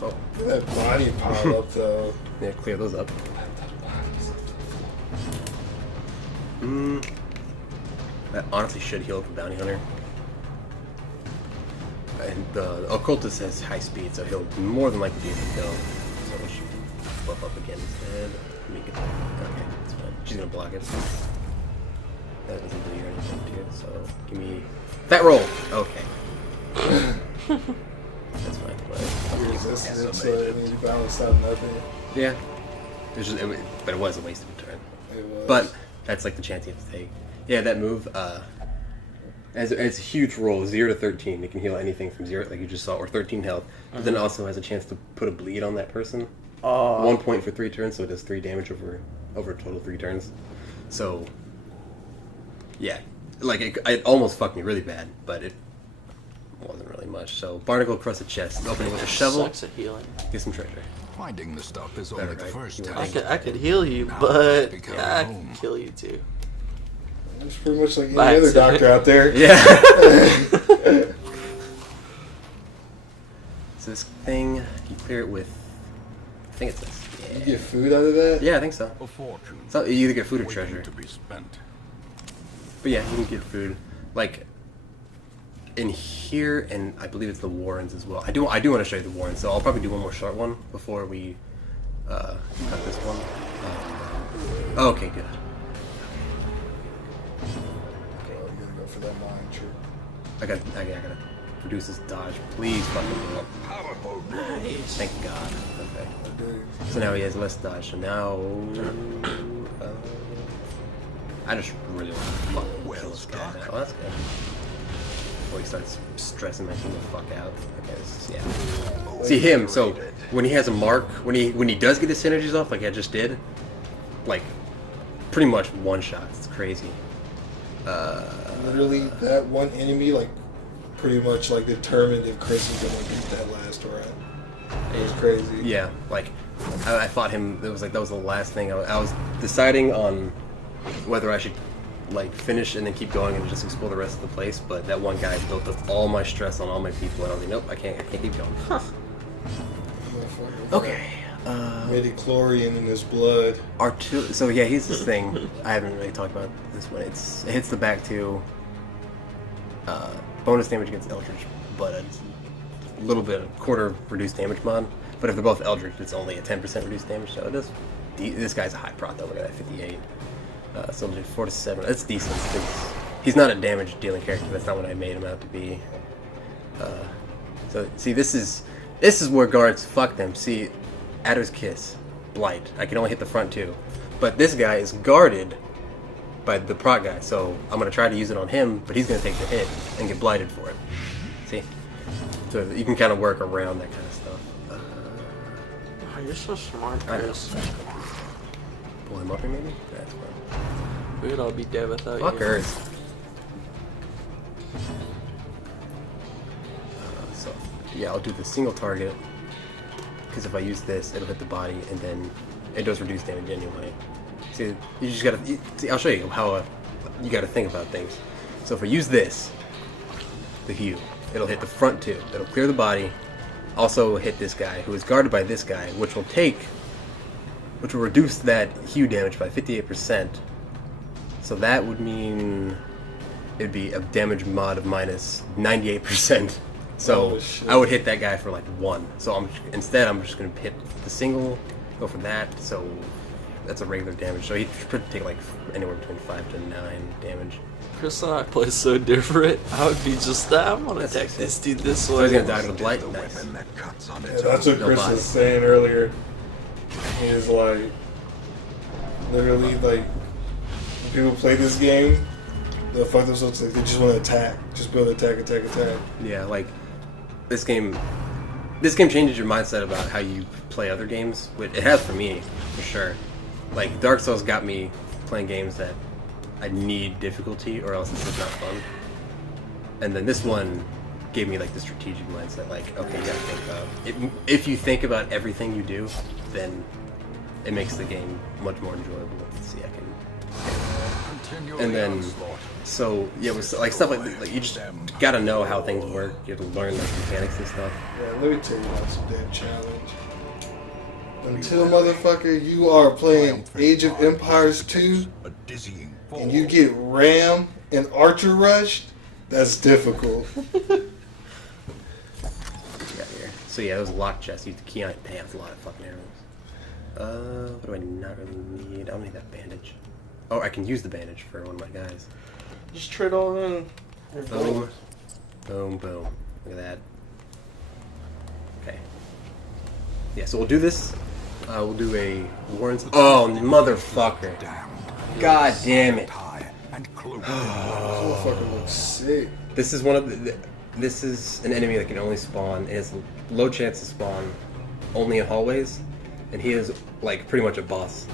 Oh. Look at that body pile up though. Yeah, clear those up. That honestly should heal for Bounty Hunter. And the Occultist has high speed, so he'll more than likely be able to go. So we should buff up again instead. Make it. Okay, that's fine. She's gonna block it. That doesn't do anything too, so give me that roll. Okay. That's fine. Resistance, you balance out nothing. Yeah. But it was a waste of a turn. It was. But that's like the chance you have to take. Yeah, that move, as a huge roll, 0 to 13. It can heal anything from 0, like you just saw, or 13 health. But then it also has a chance to put a bleed on that person. 1 point for 3 turns, so it does 3 damage over a total of 3 turns. So, yeah. Like, it almost fucked me really bad, but it wasn't really much. So, Barnacle across the chest, opening with a shovel. Sucks at healing. Get some treasure. Finding the stuff is Better, only the right? first You test. I could heal you, but I could kill you too. It's pretty much like any By other accident. doctor out there. Yeah. So this thing, you clear it with, I think it's this. Yeah. You get food out of that? Yeah, I think so. A fortune. So you either get food or waiting treasure. to be spent. But yeah, you can get food. Like in here, and I believe it's the Warrens as well. I do want to show you the Warrens, so I'll probably do one more short one before we cut this one. Okay, good. Oh, you gotta go for that mind trick. I gotta reduce this dodge. Please fucking do it. Powerful. Nice. Thank God. Okay. Dude. So now he has less dodge. So now I just really want to fucking kill this guy now. Oh, that's good. Before he starts stressing my team the fuck out. Okay, this is, yeah. See him. So when he has a mark, when he does get his synergies off, like I just did, like pretty much one shot. It's crazy. Literally, that one enemy, like, pretty much, like, determined if Chris was gonna beat that last round. It was crazy. Yeah, like I fought him. It was like that was the last thing I was deciding on whether I should like finish and then keep going and just explore the rest of the place. But that one guy built up all my stress on all my people, and I was like, nope, I can't keep going. Okay. Midichlorian in his blood. So yeah, he's this thing. I haven't really talked about this one. It hits the back too. Bonus damage against Eldritch, but it's a little bit, quarter reduced damage mod. But if they're both Eldritch, it's only a 10% reduced damage. So it is. This guy's a high prot though. Look at that, 58. So I'll do 4 to 7. That's decent. He's not a damage dealing character. That's not what I made him out to be. So see, this is where guards fuck them. See, Adder's Kiss, Blight. I can only hit the front two, but this guy is guarded by the prot guy. So I'm gonna try to use it on him, but he's gonna take the hit and get blighted for it. See, so you can kind of work around that kind of stuff. Oh, you're so smart, I know. Chris. Pull him up here, maybe. That's fine. We would all be dead without you. Fuckers. So yeah, I'll do the single target. Because if I use this, it'll hit the body, and then it does reduce damage anyway. See, you just gotta. See, I'll show you how you gotta think about things. So if I use this, the heal, it'll hit the front two. It'll clear the body, also hit this guy, who is guarded by this guy, which will reduce that Hue damage by 58%. So that would mean it'd be a damage mod of minus 98%. So I would hit that guy for like 1. So instead I'm just gonna hit the single, go for that. So that's a regular damage. So he should take like anywhere between 5 to 9 damage. Chris and I play so different. I would be just that. I'm gonna attack this dude this way. So he's gonna die to the blight. Nice. That's what Chris was saying earlier. He was like, literally, like, when people play this game, they'll fuck themselves. Like, they just want to attack, just build attack. Yeah, like this game changes your mindset about how you play other games. It has for me, for sure. Like Dark Souls got me playing games that I need difficulty, or else it's just not fun. And then this one gave me like the strategic mindset. Like, okay, you gotta think about it. If you think about everything you do, then it makes the game much more enjoyable. Let's see, I can. And then, so yeah, it was like stuff like you just gotta know how things work. You have to learn like mechanics and stuff. Yeah, let me tell you about some damn challenge. Until motherfucker, you are playing Age of Empires 2, and you get Ram and Archer rushed. That's difficult. So yeah, it was a lock chest. You can't pay off a lot of fucking arrows. What do I not really need? I don't need that bandage. Oh, I can use the bandage for one of my guys. Just trade all in. Boom. Boom, boom. Look at that. Okay. Yeah, so we'll do this. We'll do a Warren's. Oh, motherfucker. God damn it. Motherfucker looks sick. This is one of the. This is an enemy that can only spawn. It has low chance to spawn only in hallways, and he is like pretty much a boss.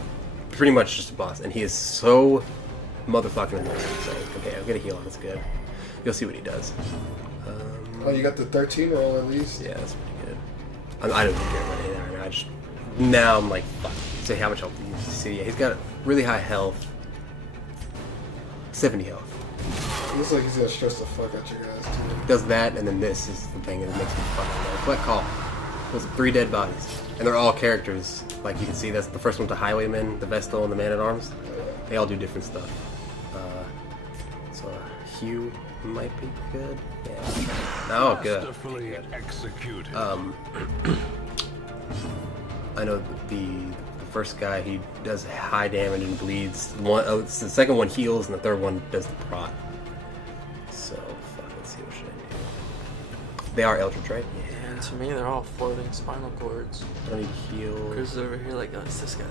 Pretty much just a boss, and he is so motherfucking annoying. So okay, I'll get a heal. That's good. You'll see what he does. Oh, you got the 13 roll at least. Yeah, that's pretty good. I don't care about any of that. I just now I'm like, fuck. So how much health do you see? Yeah, he's got really high health. 70 health. Looks like he's gonna stress the fuck out you guys too. Does that, and then this is the thing that makes me fucking mad. Collect call. Those are 3 dead bodies, and they're all characters. Like you can see, that's the first one's the Highwayman, the Vestal, and the Man at Arms. They all do different stuff. So Hugh might be good. Yeah. Oh, good. I know the first guy, he does high damage and bleeds. The second one heals, and the third one does the prot. So, fuck, let's see, what should I do? They are Eldritch, right? Yeah, and to me, they're all floating spinal cords. Don't need heal. Chris is over here like, oh, it's this guy.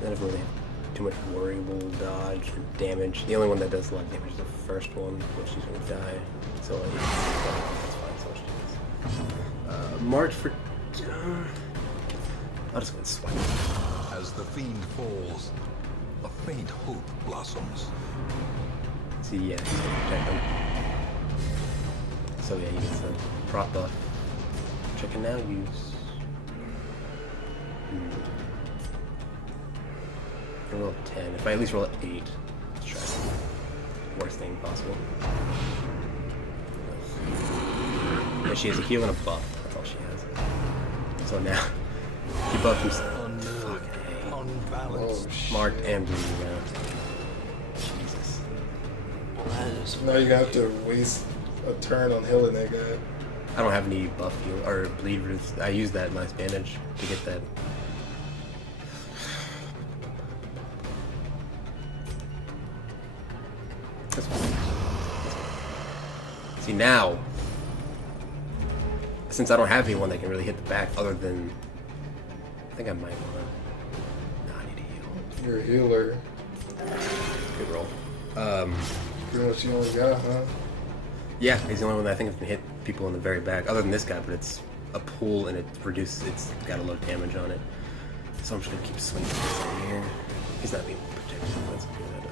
They don't really have too much worryable dodge or damage. The only one that does a lot of damage is the first one, which is going to die. So, like, that's fine. So much March for... I'll just go and swipe. As the fiend falls, a faint hope blossoms. See, yeah, he's going to protect them. So, yeah, he gets the prop buff. Which I can now use. I roll a 10. If I at least roll an 8, let's try it. Worst thing possible. Yeah, she has a heal and a buff. That's all she has. So now, he buffed himself. Unbalanced. Marked and bleeding around. Jesus. Well, that is Now you have to waste a turn on healing that guy. I don't have any buff heal or bleed. I used that nice bandage to get that. That's fine. See now, since I don't have anyone that can really hit the back other than, I think I might wanna. No, I need to heal. You're a healer. Good roll. Pretty much you only got, huh? Yeah, he's the only one that I think can hit people in the very back, other than this guy, but it's a pool and it reduces, it's got a low damage on it. So I'm just gonna keep swinging this in here. He's not being protected, that's good.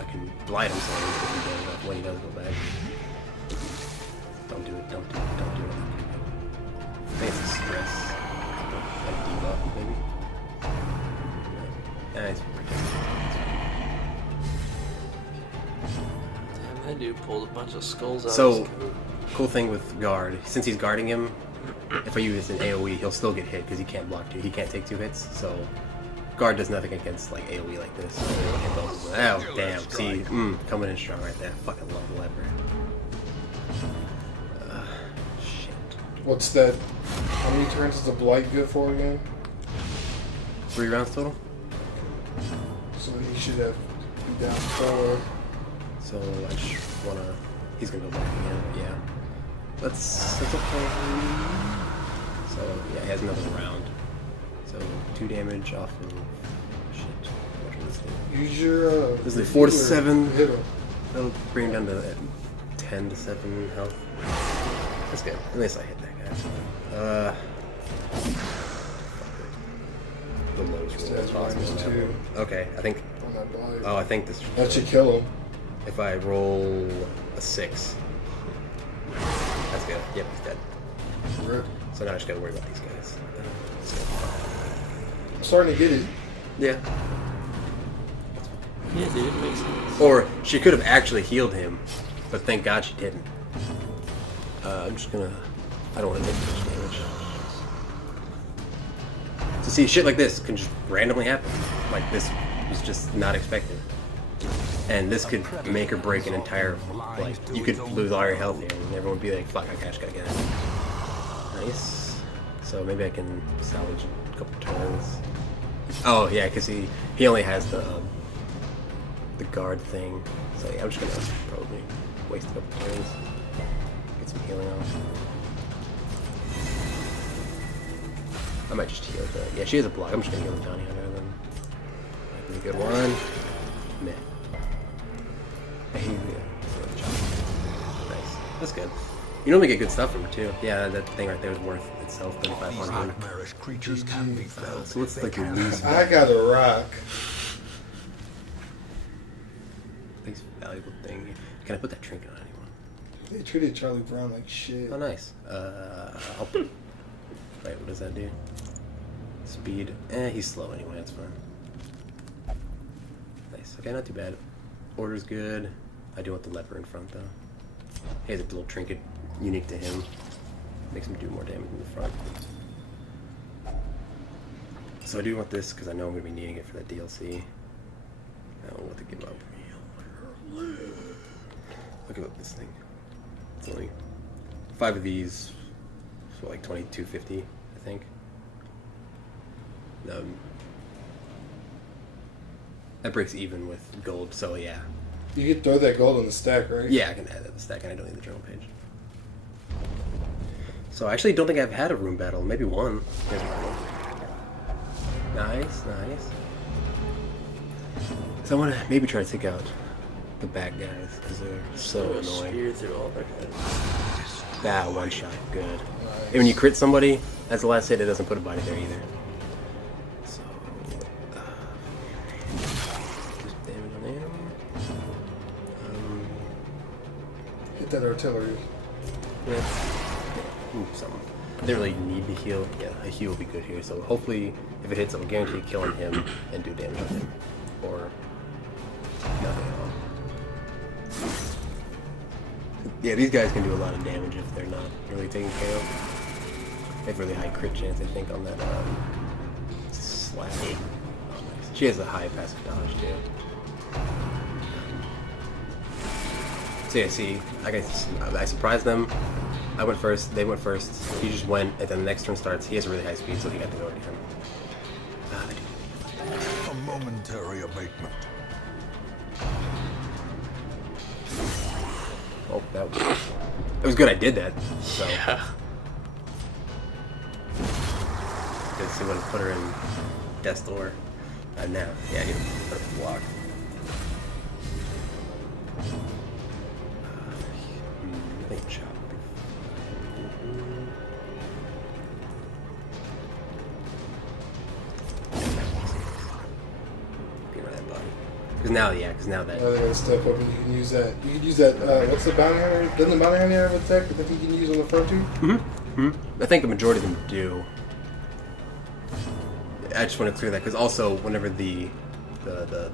I can blind him so when he does go back. Don't do it, don't do it, don't do it. I think it's a stress. Like debuff, maybe? Yeah, he's protected. Damn, that dude pulled a bunch of skulls out So, of his coat. cool thing with guard, since he's guarding him, if I use an AoE, he'll still get hit because he can't block 2. He can't take 2 hits, so guard does nothing against like AoE like this. So hit both. Oh damn! See, coming in strong right there. Fucking love the lever. Shit. What's that? How many turns is the blight good for again? 3 rounds total. So he should have be down 4. So I just wanna. He's gonna go back again. Yeah. Let's okay. So yeah, he has another round. So 2 damage off of shit. What does this do? Use your. This is like 4 to 7. Hit him. That'll bring him down to 10 to 7 health. That's good. At least I hit that guy. The lowest roll That's possible. minus on that 2. one. Okay, I think. On that blight. Oh, I think this. That should kill him. If I roll a 6. That's good. Yep, he's dead. Rip. So now I just gotta worry about these guys. I'm starting to get it. Yeah. Yeah, dude, it makes sense. Or she could have actually healed him, but thank God she didn't. I'm just gonna. I don't want to take too much damage. So see, shit like this can just randomly happen. Like this was just not expected. And this could make or break an entire, like, you could lose all your health here, and everyone would be like, fuck, I just gotta get it. Nice. So maybe I can salvage a couple turns. Oh, yeah, because he only has the guard thing. So yeah, I'm just gonna probably waste a couple turns. Get some healing off. I might just heal the, yeah, she has a block. I'm just gonna heal the bounty hunter then. That'd be a good one. Meh. Nice. That's good. You normally get good stuff from her too. Yeah, that thing right there is worth itself, 3,500. Nightmarish creatures can be felled. So what's like They your can least, I got a rock. least valuable thing? Can I put that trinket on anyone? They treated Charlie Brown like shit. Oh, nice. I'll put. Wait, what does that do? Speed. He's slow anyway. That's fine. Nice. Okay, not too bad. Order's good. I do want the lever in front though. He has a little trinket unique to him. Makes him do more damage in the front. So I do want this because I know I'm going to be needing it for that DLC. I don't want to give up. I'll give up this thing. It's only 5 of these, so like 22.50, I think. That breaks even with gold, so yeah. You could throw that gold on the stack, right? Yeah, I can add that to the stack, and I don't need the journal page. So I actually don't think I've had a room battle. Maybe one. Nice, nice. So I want to maybe try to take out the bad guys, because they're so annoying. Spear through all their heads. That one shot, good. And when you crit somebody, that's the last hit, it doesn't put a body there either. So, just damage on him. Hit that artillery. Yeah. Ooh, something. I didn't really need to heal. Yeah, a heal will be good here. So hopefully, if it hits, I'll guarantee killing him and do damage on him. Or nothing at all. Yeah, these guys can do a lot of damage if they're not really taken care of. They have really high crit chance, I think, on that slash. Oh, nice. She has a high passive dodge, too. So yeah, see, I surprised them. I went first, they went first. He just went, and then the next turn starts. He has a really high speed, so he got to go to him. A momentary abatement. Oh, that was... It was good I did that. So. Yeah. Good, so I'm gonna put her in death's door. Now. Yeah, I get her block. I think chop. Get rid of that body. Because now that... Now they're gonna step up and you can use that. You can use that, what's the bounty hunter? Doesn't the bounty hunter have a tech that he can use on the front too? I think the majority of them do. I just want to clear that because also whenever the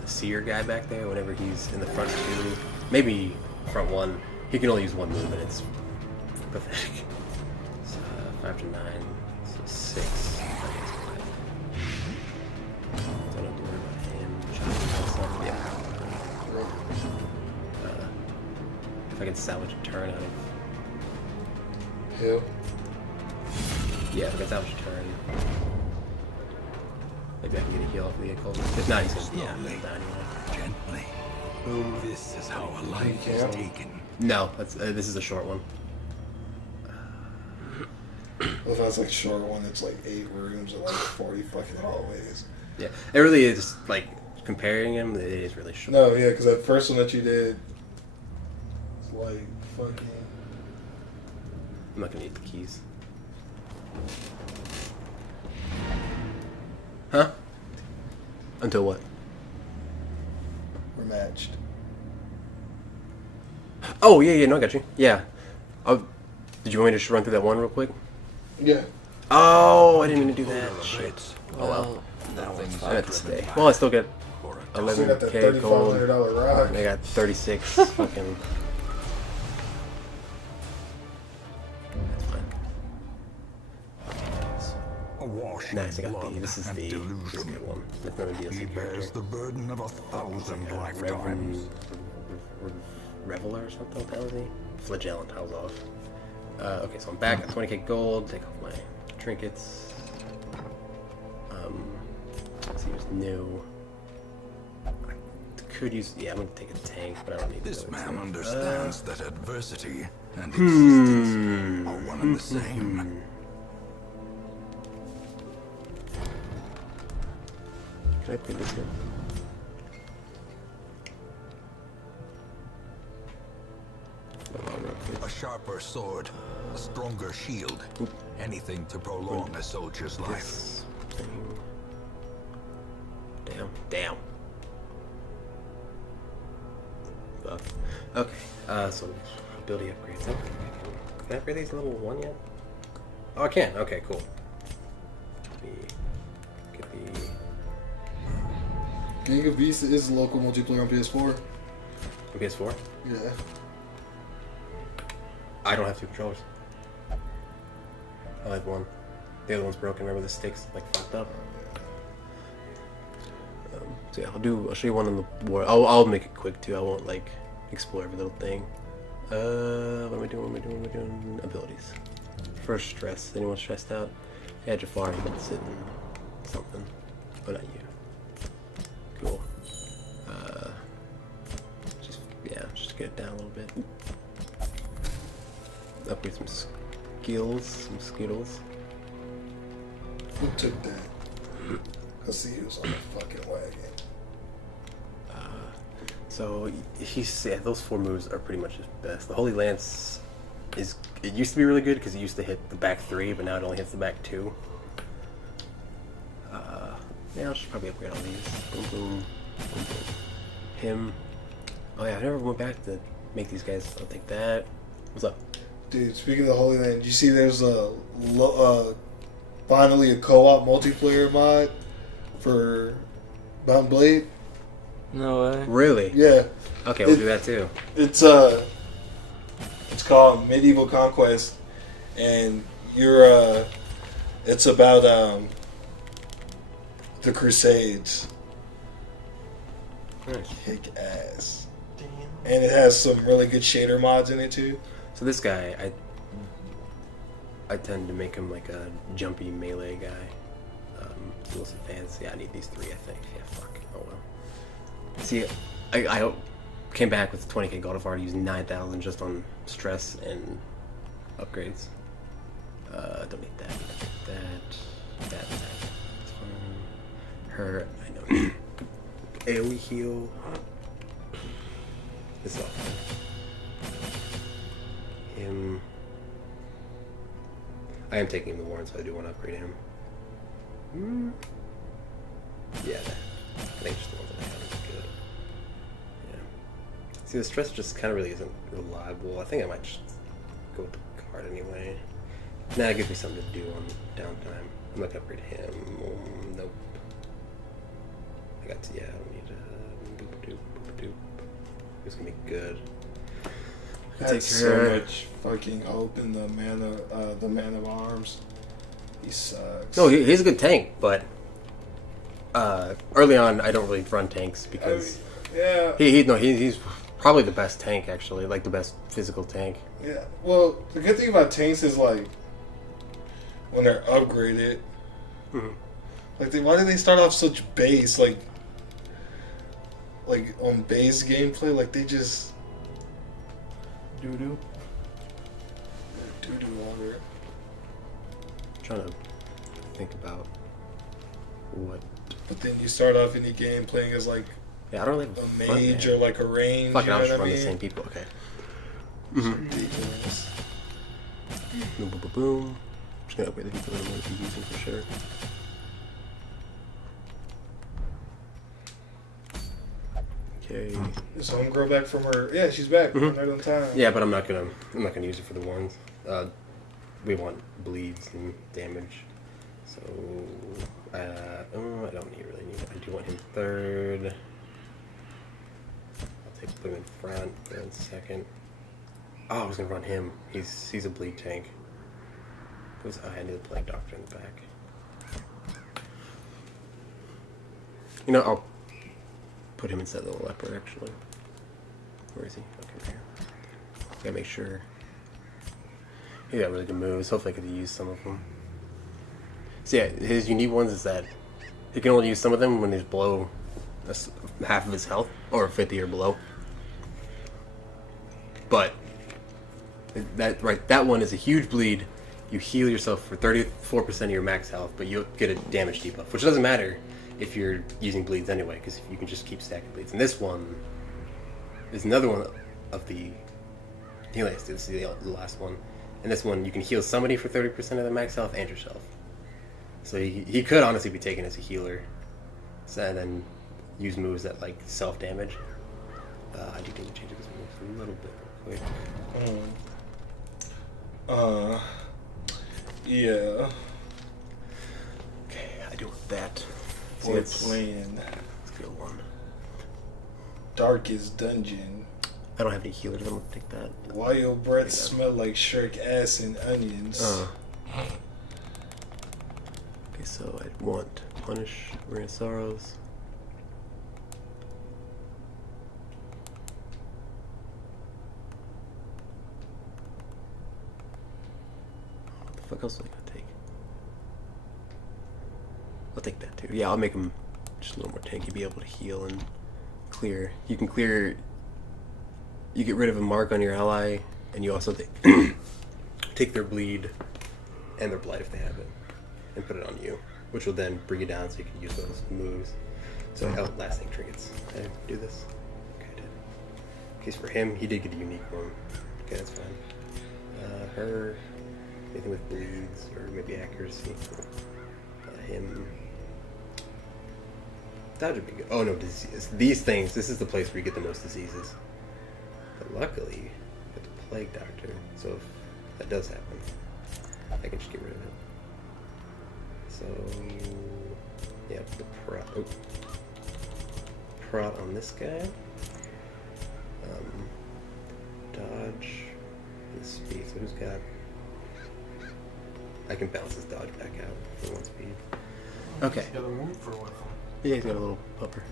seer guy back there, whenever he's in the front two, maybe front one, he can only use one move and it's pathetic. So, 5 to 9. So 6. Don't have to worry about him. Stuff. Yeah. If I can salvage a turn out of. Hill. Yeah, if I can salvage a turn. Maybe I can get a heal off vehicle. If not, he's gonna. Yeah, he's not anyway. Gently. Boom. This is how a life is Yeah. taken. No, that's, this is a short one. Well, if that's like a short one, it's like 8 rooms and like 40 fucking hallways. Yeah, it really is, like, comparing him, it is really short. No, yeah, because that first one that you did, it's like fucking. I'm not gonna need the keys. Huh? Until what? We're matched. Oh, yeah, no, I got you. Yeah. Oh, did you want me to just run through that one real quick? Yeah. Oh, I didn't mean to do that. Shit. Oh, well. Nothing's I had to stay. Well, I still get for a So you got that $11K gold. $3,500 rock. I got 36 fucking... That's fine. awash in Nice, I got blood the... This is and the delusion. good one. That's another He DLC bears character. the burden of 1,000 lifetimes. Reveler or something, what the hell is he? Flagellant, how's off. Okay, so I'm back at 20k gold, take off my trinkets. Let's see what's new. I could use, yeah, I'm gonna take a tank, but I don't need This those. man understands that adversity and existence are one and the same. Can I put this here? A sharper sword, a stronger shield, anything to prolong a soldier's life. This thing. Damn. Fuck. Okay, so ability upgrades. Can I upgrade these level 1 yet? Oh, I can. Okay, cool. Could be... Gang of Beasts is local multiplayer on PS4. PS4? Yeah. I don't have 2 controllers. I have one. The other one's broken. Remember the sticks like fucked up. So yeah, I'll show you one on the war. I'll make it quick too. I won't like explore every little thing. What am I doing? Abilities. First, stress. Anyone stressed out? Yeah, Jafar, you can sit in something. Oh, not you. Cool. Just get it down a little bit. Upgrade some skills, some skittles. Who took that? Cause he was on the fucking wagon. So those 4 moves are pretty much his best. The Holy Lance it used to be really good because it used to hit the back 3, but now it only hits the back 2. Yeah, I should probably upgrade all these. Boom, boom, boom, boom. Him. Oh yeah, I never went back to make these guys. I'll take that. What's up? Dude, speaking of the Holy Land, you see there's finally a co-op multiplayer mod for Bound Blade? No way. Really? Yeah. Okay, we'll do that too. It's called Medieval Conquest, and it's about the Crusades. Nice. Kick ass. And it has some really good shader mods in it too. So this guy, I tend to make him like a jumpy melee guy. Duels advanced. Yeah, I need these 3, I think. Yeah, fuck. Oh well. See, I came back with 20k gold. I've already used 9,000 just on stress and upgrades. Don't need that. That. It's fine. Her, I know. AoE heal. This is all fine. Him. I am taking him to Warren, so I do want to upgrade him. Yeah, that. I think just the ones that I have is good. Yeah. See, the stress just kind of really isn't reliable. I think I might just go with the card anyway. Nah, it gives me something to do on downtime. I'm not gonna upgrade him. Nope. I got to, yeah, I don't need boop-a-doop, boop-a-doop. It's gonna be good. That's take so her. much fucking hope in the man of arms. He sucks. No, he's a good tank, but early on, I don't really run tanks I because mean, yeah. he's probably the best tank actually, like the best physical tank. Yeah. Well, the good thing about tanks is like when they're upgraded. Mhm. Like, why do they start off such base? Like on base gameplay, like they just Doo doo. doo water. Trying to think about what. But then you start off any game playing as like Yeah, I don't really a have a front mage man. or like a range. Fuck it, You know I'll just what I run the mean? same people. Okay. It's ridiculous. Boom, boom, boom, boom. I'm just gonna upgrade the people that I'm going to be using for sure. Okay. Is homegirl back from her? Yeah, she's back. Mhm. Right on time. Yeah, but I'm not gonna use it for the ones. We want bleeds and damage. So I don't really need it. I do want him third. I'll put him in front, then second. Oh, I was gonna run him. He's a bleed tank. I need the plague doctor in the back. You know, I'll put him inside the leper actually. Where is he? Okay, here. Gotta make sure. He got really good moves. Hopefully I could use some of them. So yeah, his unique ones is that he can only use some of them when he's below half of his health, or 50 or below. But that one is a huge bleed. You heal yourself for 34% of your max health, but you get a damage debuff, which doesn't matter if you're using bleeds anyway, because you can just keep stacking bleeds. And this one is another one of the healing. This is the last one. And this one, you can heal somebody for 30% of the max health and yourself. So he could honestly be taken as a healer, and then use moves that like self damage. I do need to change his moves a little bit real quick. Yeah. Okay, I do want that. Boy, playing Let's go one. Darkest Dungeon. I don't have any healers. I'm gonna take that. Why your breath smell like Shrek ass and onions? Okay, so I want Punish, Ring of Sorrows. What the fuck else am I gonna take? I'll take that too. Yeah, I'll make him just a little more tanky, be able to heal and clear. You can clear. You get rid of a mark on your ally, and you also take their bleed and their blight if they have it, and put it on you, which will then bring you down so you can use those moves. So outlasting trinkets. Did I do this? Okay, I did. In case for him, he did get a unique one. Okay, that's fine. Her, anything with bleeds or maybe accuracy. Him. That would be good. Oh no, disease. These things. This is the place where you get the most diseases. But luckily, it's a plague doctor. So if that does happen, I can just get rid of it. So yeah, the prot on this guy. Dodge and speed. So who's got? I can bounce his dodge back out for one speed. Okay. He's got a move for one of them. Yeah, he's got a little pupper.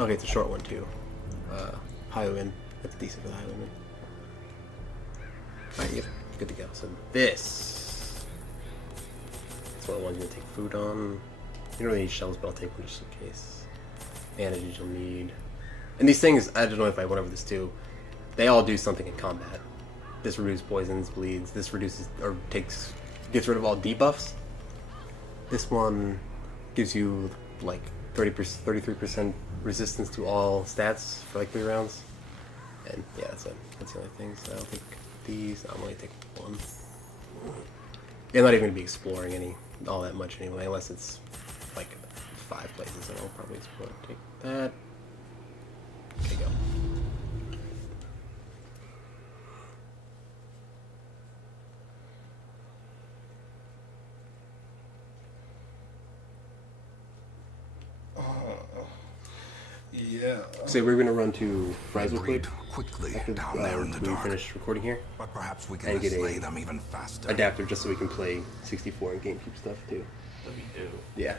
Okay, it's a short one too. Highwayman. That's decent for the Highwayman. Alright, yep. Good to go. So this. That's one of the ones you're gonna take food on. You don't really need shells, but I'll take one just in case. Bandages you'll need. And these things, I don't know if I went over this too. They all do something in combat. This removes poisons, bleeds. This reduces or gets rid of all debuffs. This one gives you like 33% resistance to all stats for like 3 rounds. And yeah, that's it. That's the only thing. So I'll take these. I'm only take one. Yeah, I'm not even gonna be exploring all that much anyway, unless it's like 5 places that I'll probably explore. Take that. Okay, go. Yeah. So we're gonna run to Rise real quick quickly after down there in the we dark. finish recording here. But perhaps we And can get slay a them even faster. adapter just so we can play 64 and GameCube stuff too. That'd be dope. Yeah.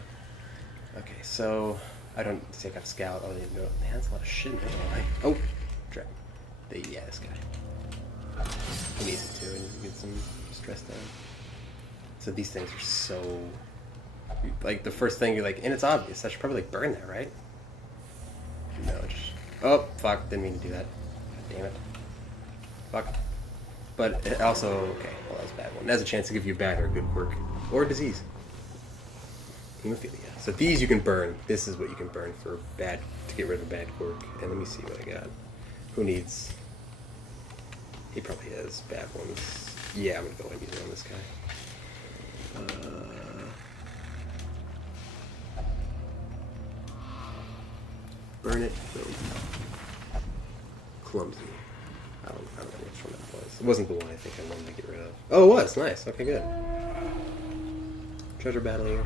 Okay, so I don't take out Scout. I didn't know. Man, that's a lot of shit in there. Oh, Dragon. Yeah, this guy. He needs it too, and get some stress down. So these things are so like the first thing you're like, and it's obvious. I should probably like burn that, right? No, just oh fuck, didn't mean to do that. God damn it. Fuck. But it also okay, well that was a bad one. It has a chance to give you bad or good quirk or disease. Hemophilia. So these you can burn. This is what you can burn for bad to get rid of bad quirk. And let me see what I got. Who needs? He probably has bad ones. Yeah, I'm gonna go ahead and use it on this guy. Burn it. Boom. Clumsy. I don't know which one that was. It wasn't the one I think I wanted to get rid of. Oh, it was. Nice. Okay, good. Treasure battle here.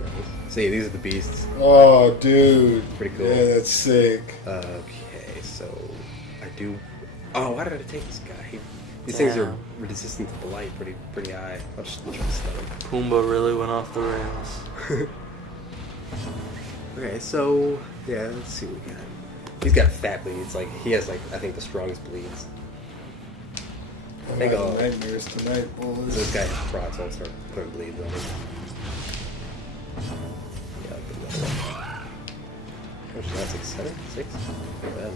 Nice. See, these are the beasts. Oh, dude. Pretty cool. Yeah, that's sick. Okay, so I do. Oh, why did I take this guy? These things are resistant to blight pretty high. I'll just try to stun him. Pumbaa really went off the rails. Okay, so yeah, let's see what we got. He's got fat bleeds. Like he has like I think the strongest bleeds. I'm think having I'll- nightmares tonight, So boys. this guy has procs, so I'll start putting bleeds on him. Yeah, I'll put another one. How much is that? 6, 7, 6? Not bad.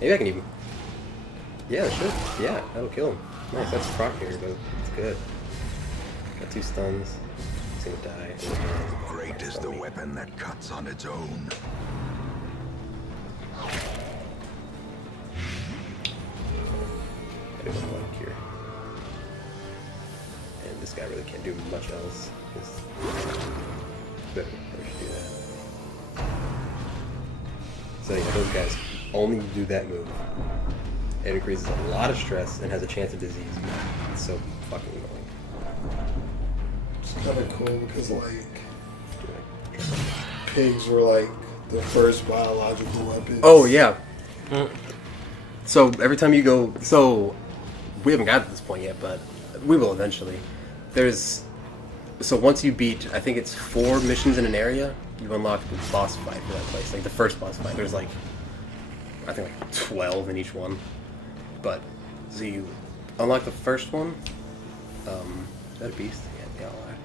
Maybe I can even. Yeah, it should. Yeah, that'll kill him. Nice, that's a proc here, but it's good. Got 2 stuns. He's gonna die. Great is the weapon that cuts on its own. I do want to like here. And this guy really can't do much else. But we should do that. So yeah, those guys only do that move. It increases a lot of stress and has a chance of disease. It's so fucking annoying. It's kind of cool because, like, pigs were, like, the first biological weapons. Oh, yeah. So every time you go... So, we haven't got to this point yet, but we will eventually. There's... So once you beat, I think it's 4 missions in an area, you unlock the boss fight for that place. Like, the first boss fight. There's, like... I think, like, 12 in each one. But, so you unlock the first one. Is that a beast? Yeah, all right.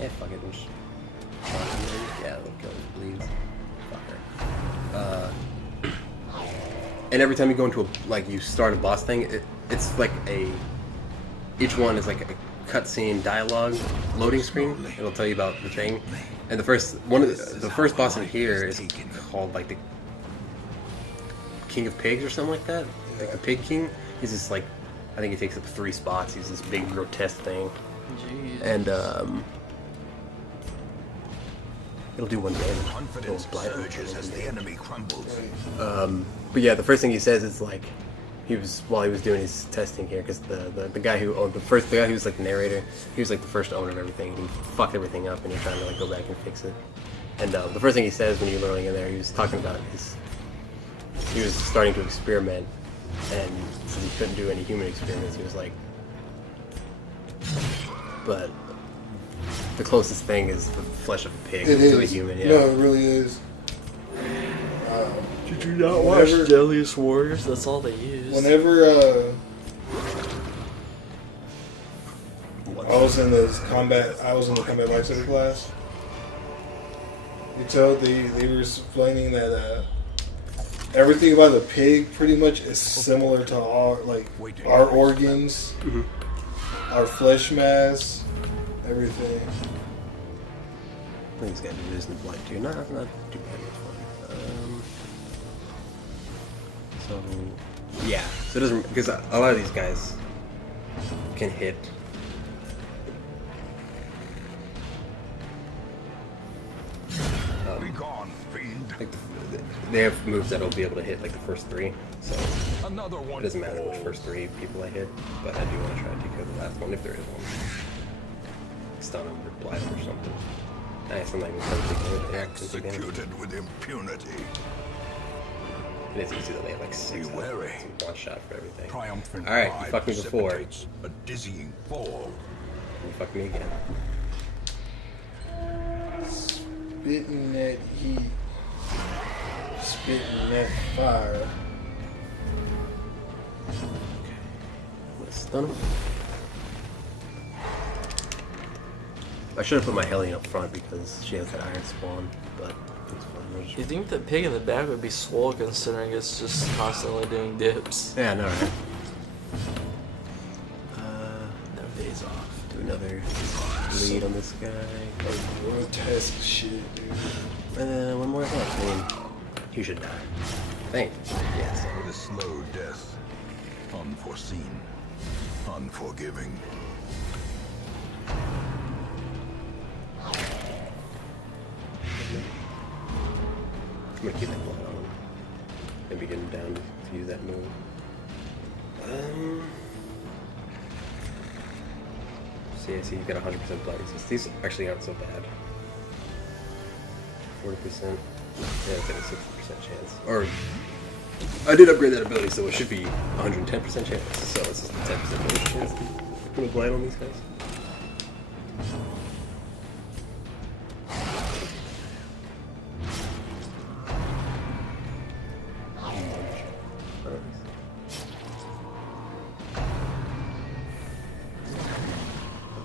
Yeah, fuck it. We'll just... Yeah, they'll kill his bleeds. Fucker. And every time you go into a, like, you start a boss thing, it's like a... Each one is like a cutscene dialogue loading screen. It'll tell you about the thing. And the first first boss in here is called, like, the King of Pigs or something like that. Like the Pig King. He's just like, I think he takes up 3 spots. He's this big grotesque thing. Jeez. And it'll do 1 damage. Confidence It'll blight him. surges as the enemy crumbles. But yeah, the first thing he says is like, while he was doing his testing here, because the guy who owned the guy who was like the narrator, he was like the first owner of everything. He fucked everything up, and he's trying to like go back and fix it. And the first thing he says when you're learning in there, he was talking about he was starting to experiment, and since he couldn't do any human experiments, he was like, but the closest thing is the flesh of a pig It to a is. human. No, Yeah. it really is. Did you not watch Deadliest Warriors? That's all they use. Whenever I was in the combat lifesaver class. They were explaining that everything about the pig pretty much is similar to our organs, our flesh mass, everything. I think this guy did resistant blight too. Not too bad. It's fine. So yeah, so it doesn't, because a lot of these guys can hit. Be gone, fiend. Like they have moves that'll be able to hit like the first 3, so Another one. it doesn't matter which first 3 people I hit, but I do want to try to take care of the last one if there is one. Stun him or blight him or something. Nice, I'm not even trying to Executed with impunity. And it's easy that they have like 6 Be wary. It's one shot for everything. Triumphant Alright, you pride fucked me before. precipitates a dizzying fall. You fuck me again. Spitting that heat. Spitting that fire. Let's stun him. I should have put my Hellion up front because she has that Iron Spawn, but it's fine. We'll just- You think the pig in the back would be swole considering it's just constantly doing dips? Yeah, no, right? No days off. Do another lead on this guy. Grotesque shit, dude. One more left. I mean, you should die. Thank you. Yes. With a slow death. Unforeseen. Unforgiving. I'm gonna keep that blood on him. Maybe get him down to use that move. See, I see you've got 100% blood resist. These actually aren't so bad. 40%. Yeah, it's like a 60% chance. Or, I did upgrade that ability, so it should be 110% chance. So it's just a 10% bonus chance to put a blind on these guys.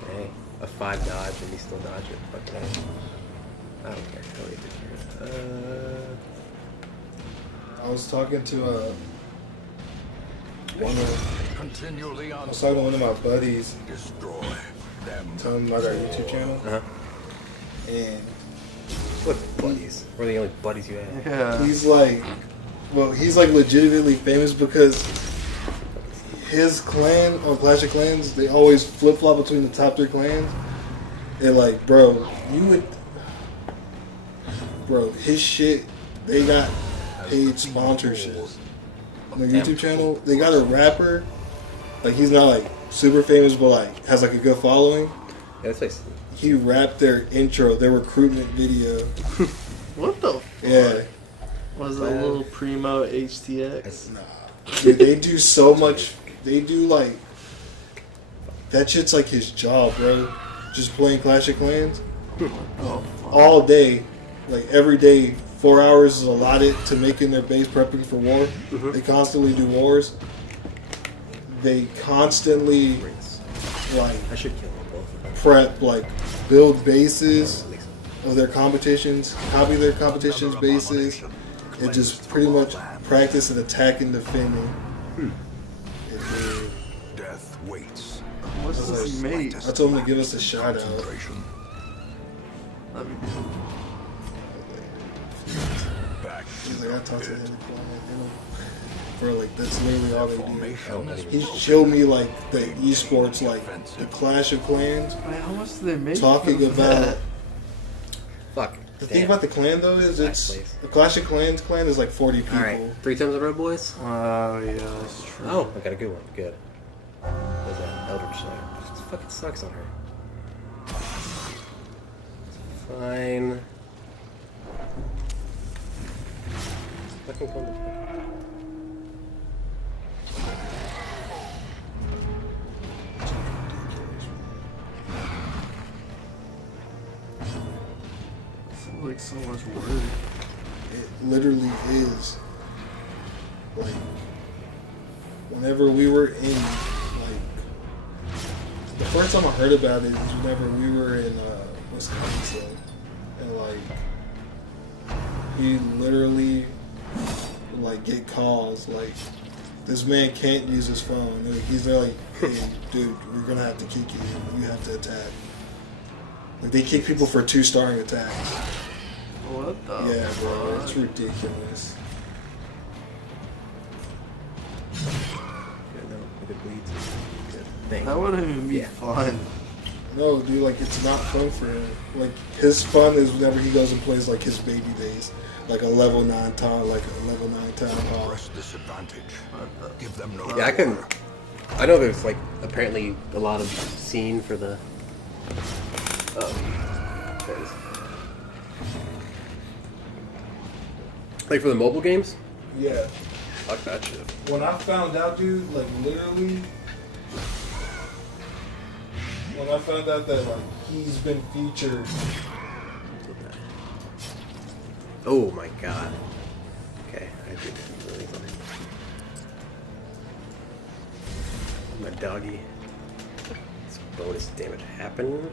Okay, a 5 dodge and he still dodge it. Fuck that. I don't care. I'll leave it here. I was talking to Continually I on was talking to one of my buddies, destroy them. telling him about our YouTube channel, Uh-huh. and What buddies? We're the only buddies you have. Yeah. he's like, well, he's like legitimately famous because his clan on Clash of Clans, they always flip flop between the top 3 clans. And like, bro, his shit, they got paid sponsorships on their YouTube channel. They got a rapper, like he's not like super famous, but like has like a good following. Yeah, this place. He rapped their intro, their recruitment video. What the? Yeah. Was it a little primo HTX? Dude, they do so much. They do like that shit's like his job, bro. Just playing Clash of Clans Oh, fuck. all day, like every day. 4 hours is allotted to making their base, prepping for war. They constantly do wars. They constantly like I should kill them both of them. prep, like build bases At least. of their competitions, copy their competitions' bases, and just pretty much practice and attack and defending. Death waits. What's this mate? I told him to give us a shout out. Concentration. Let me do. Back He's to like, I the talked to pit. him, bro, like that's literally all they do. Formation. He showed me like the esports, like the Clash of Clans, Wait, how much do they make? talking from about. that? Fuck. The thing about the clan though is it's the Clash of Clans clan is like 40 people. Alright, 3 times in a row, boys? Oh yeah, that's true. Oh, I got a good one. Good. What's that? Eldritch Knight. It fucking sucks on her. Fine. Fucking come to Seems like so much work. It literally is. Like, whenever we were in, like, the first time I heard about it is whenever we were in Wisconsin, and like, he literally would, like, get calls like, this man can't use his phone. And he's there like, hey, dude, we're gonna have to kick you. You have to attack. Like, they kick people for 2-starring attacks. What the? Yeah, bro, fuck? it's ridiculous. Good, no. Good bleeds. Good. Thank That you. wouldn't even be Yeah. fun. No, dude, like, it's not fun for him. Like, his fun is whenever he goes and plays, like, his baby days. Like a level 9 town, hall. Press disadvantage. Give them no Yeah, I can. I know there's like apparently a lot of scene for the. Oh, there it is. Like for the mobile games? Yeah. Fuck that shit. When I found out, dude, like literally, when I found out that like he's been featured. Oh my god. Okay, I do really like my doggy. This bonus damage happen.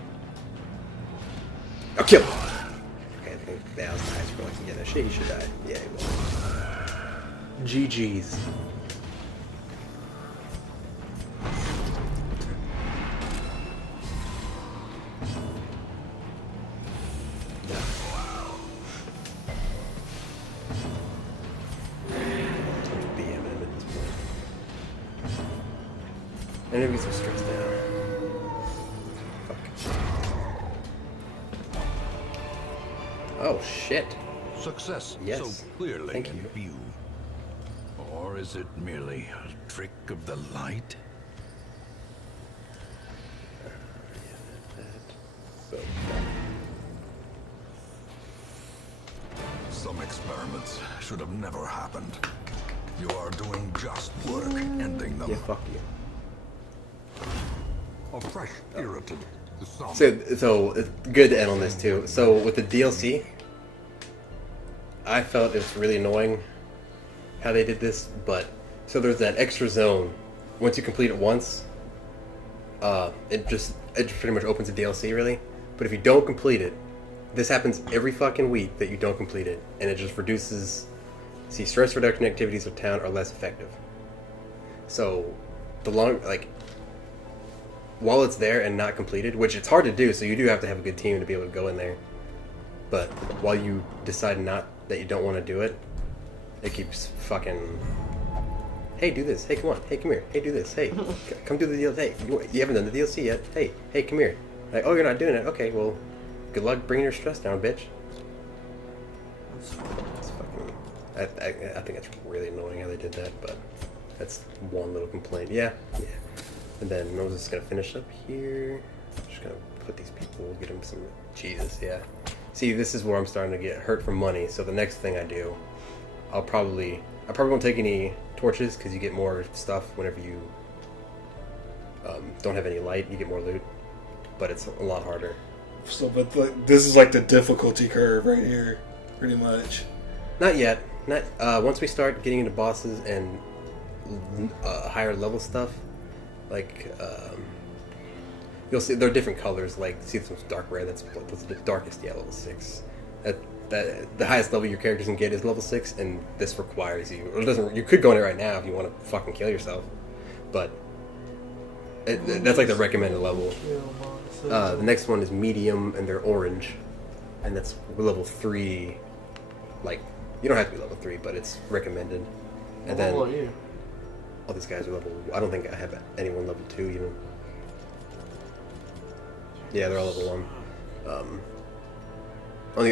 Oh, kill! Okay, I think that was nice for like, yeah, that shit, you should die. Yeah, he will. GG's. Enemies are stressed out. Fuck. Oh shit. Success Yes. so clearly Thank in you. view. Or is it merely a trick of the light? Some experiments should have never happened. You are doing just work ending them. Yeah, fuck you. A fresh irritant. The sun. So it's good to end on this too. So with the DLC, I felt it's really annoying how they did this, but so there's that extra zone. Once you complete it once, it pretty much opens the DLC really. But if you don't complete it, this happens every fucking week that you don't complete it, and it just reduces. See, stress reduction activities of town are less effective. So while it's there and not completed, which it's hard to do, so you do have to have a good team to be able to go in there. But while you decide that you don't want to do it, it keeps fucking. Hey, do this. Hey, come on. Hey, come here. Hey, do this. Hey, come do the DLC. Hey, you haven't done the DLC yet. Hey, come here. Like, oh, you're not doing it. Okay, well, good luck bringing your stress down, bitch. It's fucking. I think it's really annoying how they did that, but that's one little complaint. Yeah. And then I'm just gonna finish up here. Just gonna put these people, get them some. Jesus, yeah. See, this is where I'm starting to get hurt for money. So the next thing I do, I probably won't take any torches because you get more stuff whenever you don't have any light. You get more loot, but it's a lot harder. So, but this is like the difficulty curve right here, pretty much. Not yet. Not once we start getting into bosses and higher level stuff. Like, you'll see there are different colors. Like, see this one's dark red. That's the darkest. Yeah, level 6. That the highest level your characters can get is level 6, and this requires you. Or it doesn't. You could go in it right now if you want to fucking kill yourself, but that's like the recommended level. The next one is medium, and they're orange, and that's level 3. Like, you don't have to be level 3, but it's recommended. And then What about you? all these guys are level. I don't think I have anyone level 2 even. Yeah, they're all level 1.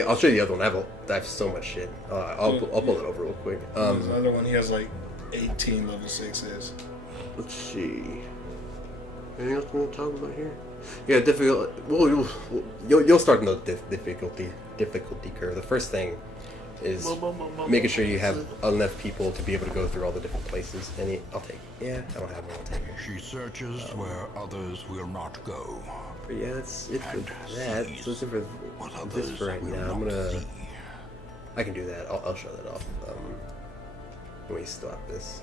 I'll show you the other one. I have so much shit. I'll pull it over real quick. There's another one. He has like 18 level 6s. Let's see. Anything else we want to talk about here? Yeah, difficult. Well, you'll start in the difficulty curve. The first thing is making sure you have enough people to be able to go through all the different places. I'll take. Yeah, I don't have one. I'll take it. She searches where others will not go. But yeah, it's for that. So it's for this for right now. I can do that. I'll show that off. When we stop this,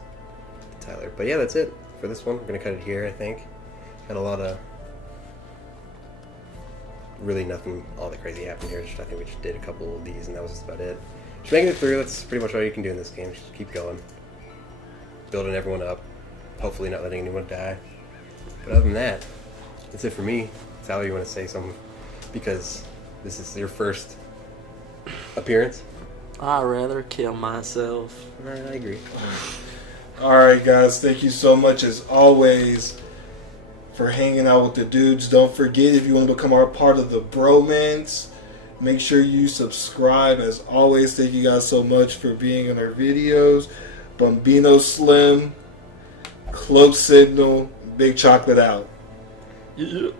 Tyler. But yeah, that's it for this one. We're gonna cut it here. I think. Had a lot of. Really nothing all that crazy happened here. I think we just did a couple of these and that was just about it. Just making it through, that's pretty much all you can do in this game. Just keep going. Building everyone up. Hopefully not letting anyone die. But other than that, that's it for me. Sally, you want to say something? Because this is your first appearance. I'd rather kill myself. Alright, I agree. Alright, guys. Thank you so much, as always, for hanging out with the dudes. Don't forget, if you want to become our part of the bromance, make sure you subscribe. As always, thank you guys so much for being in our videos. Bumbino Slim, Close Signal, Big Chocolate out. Yeah.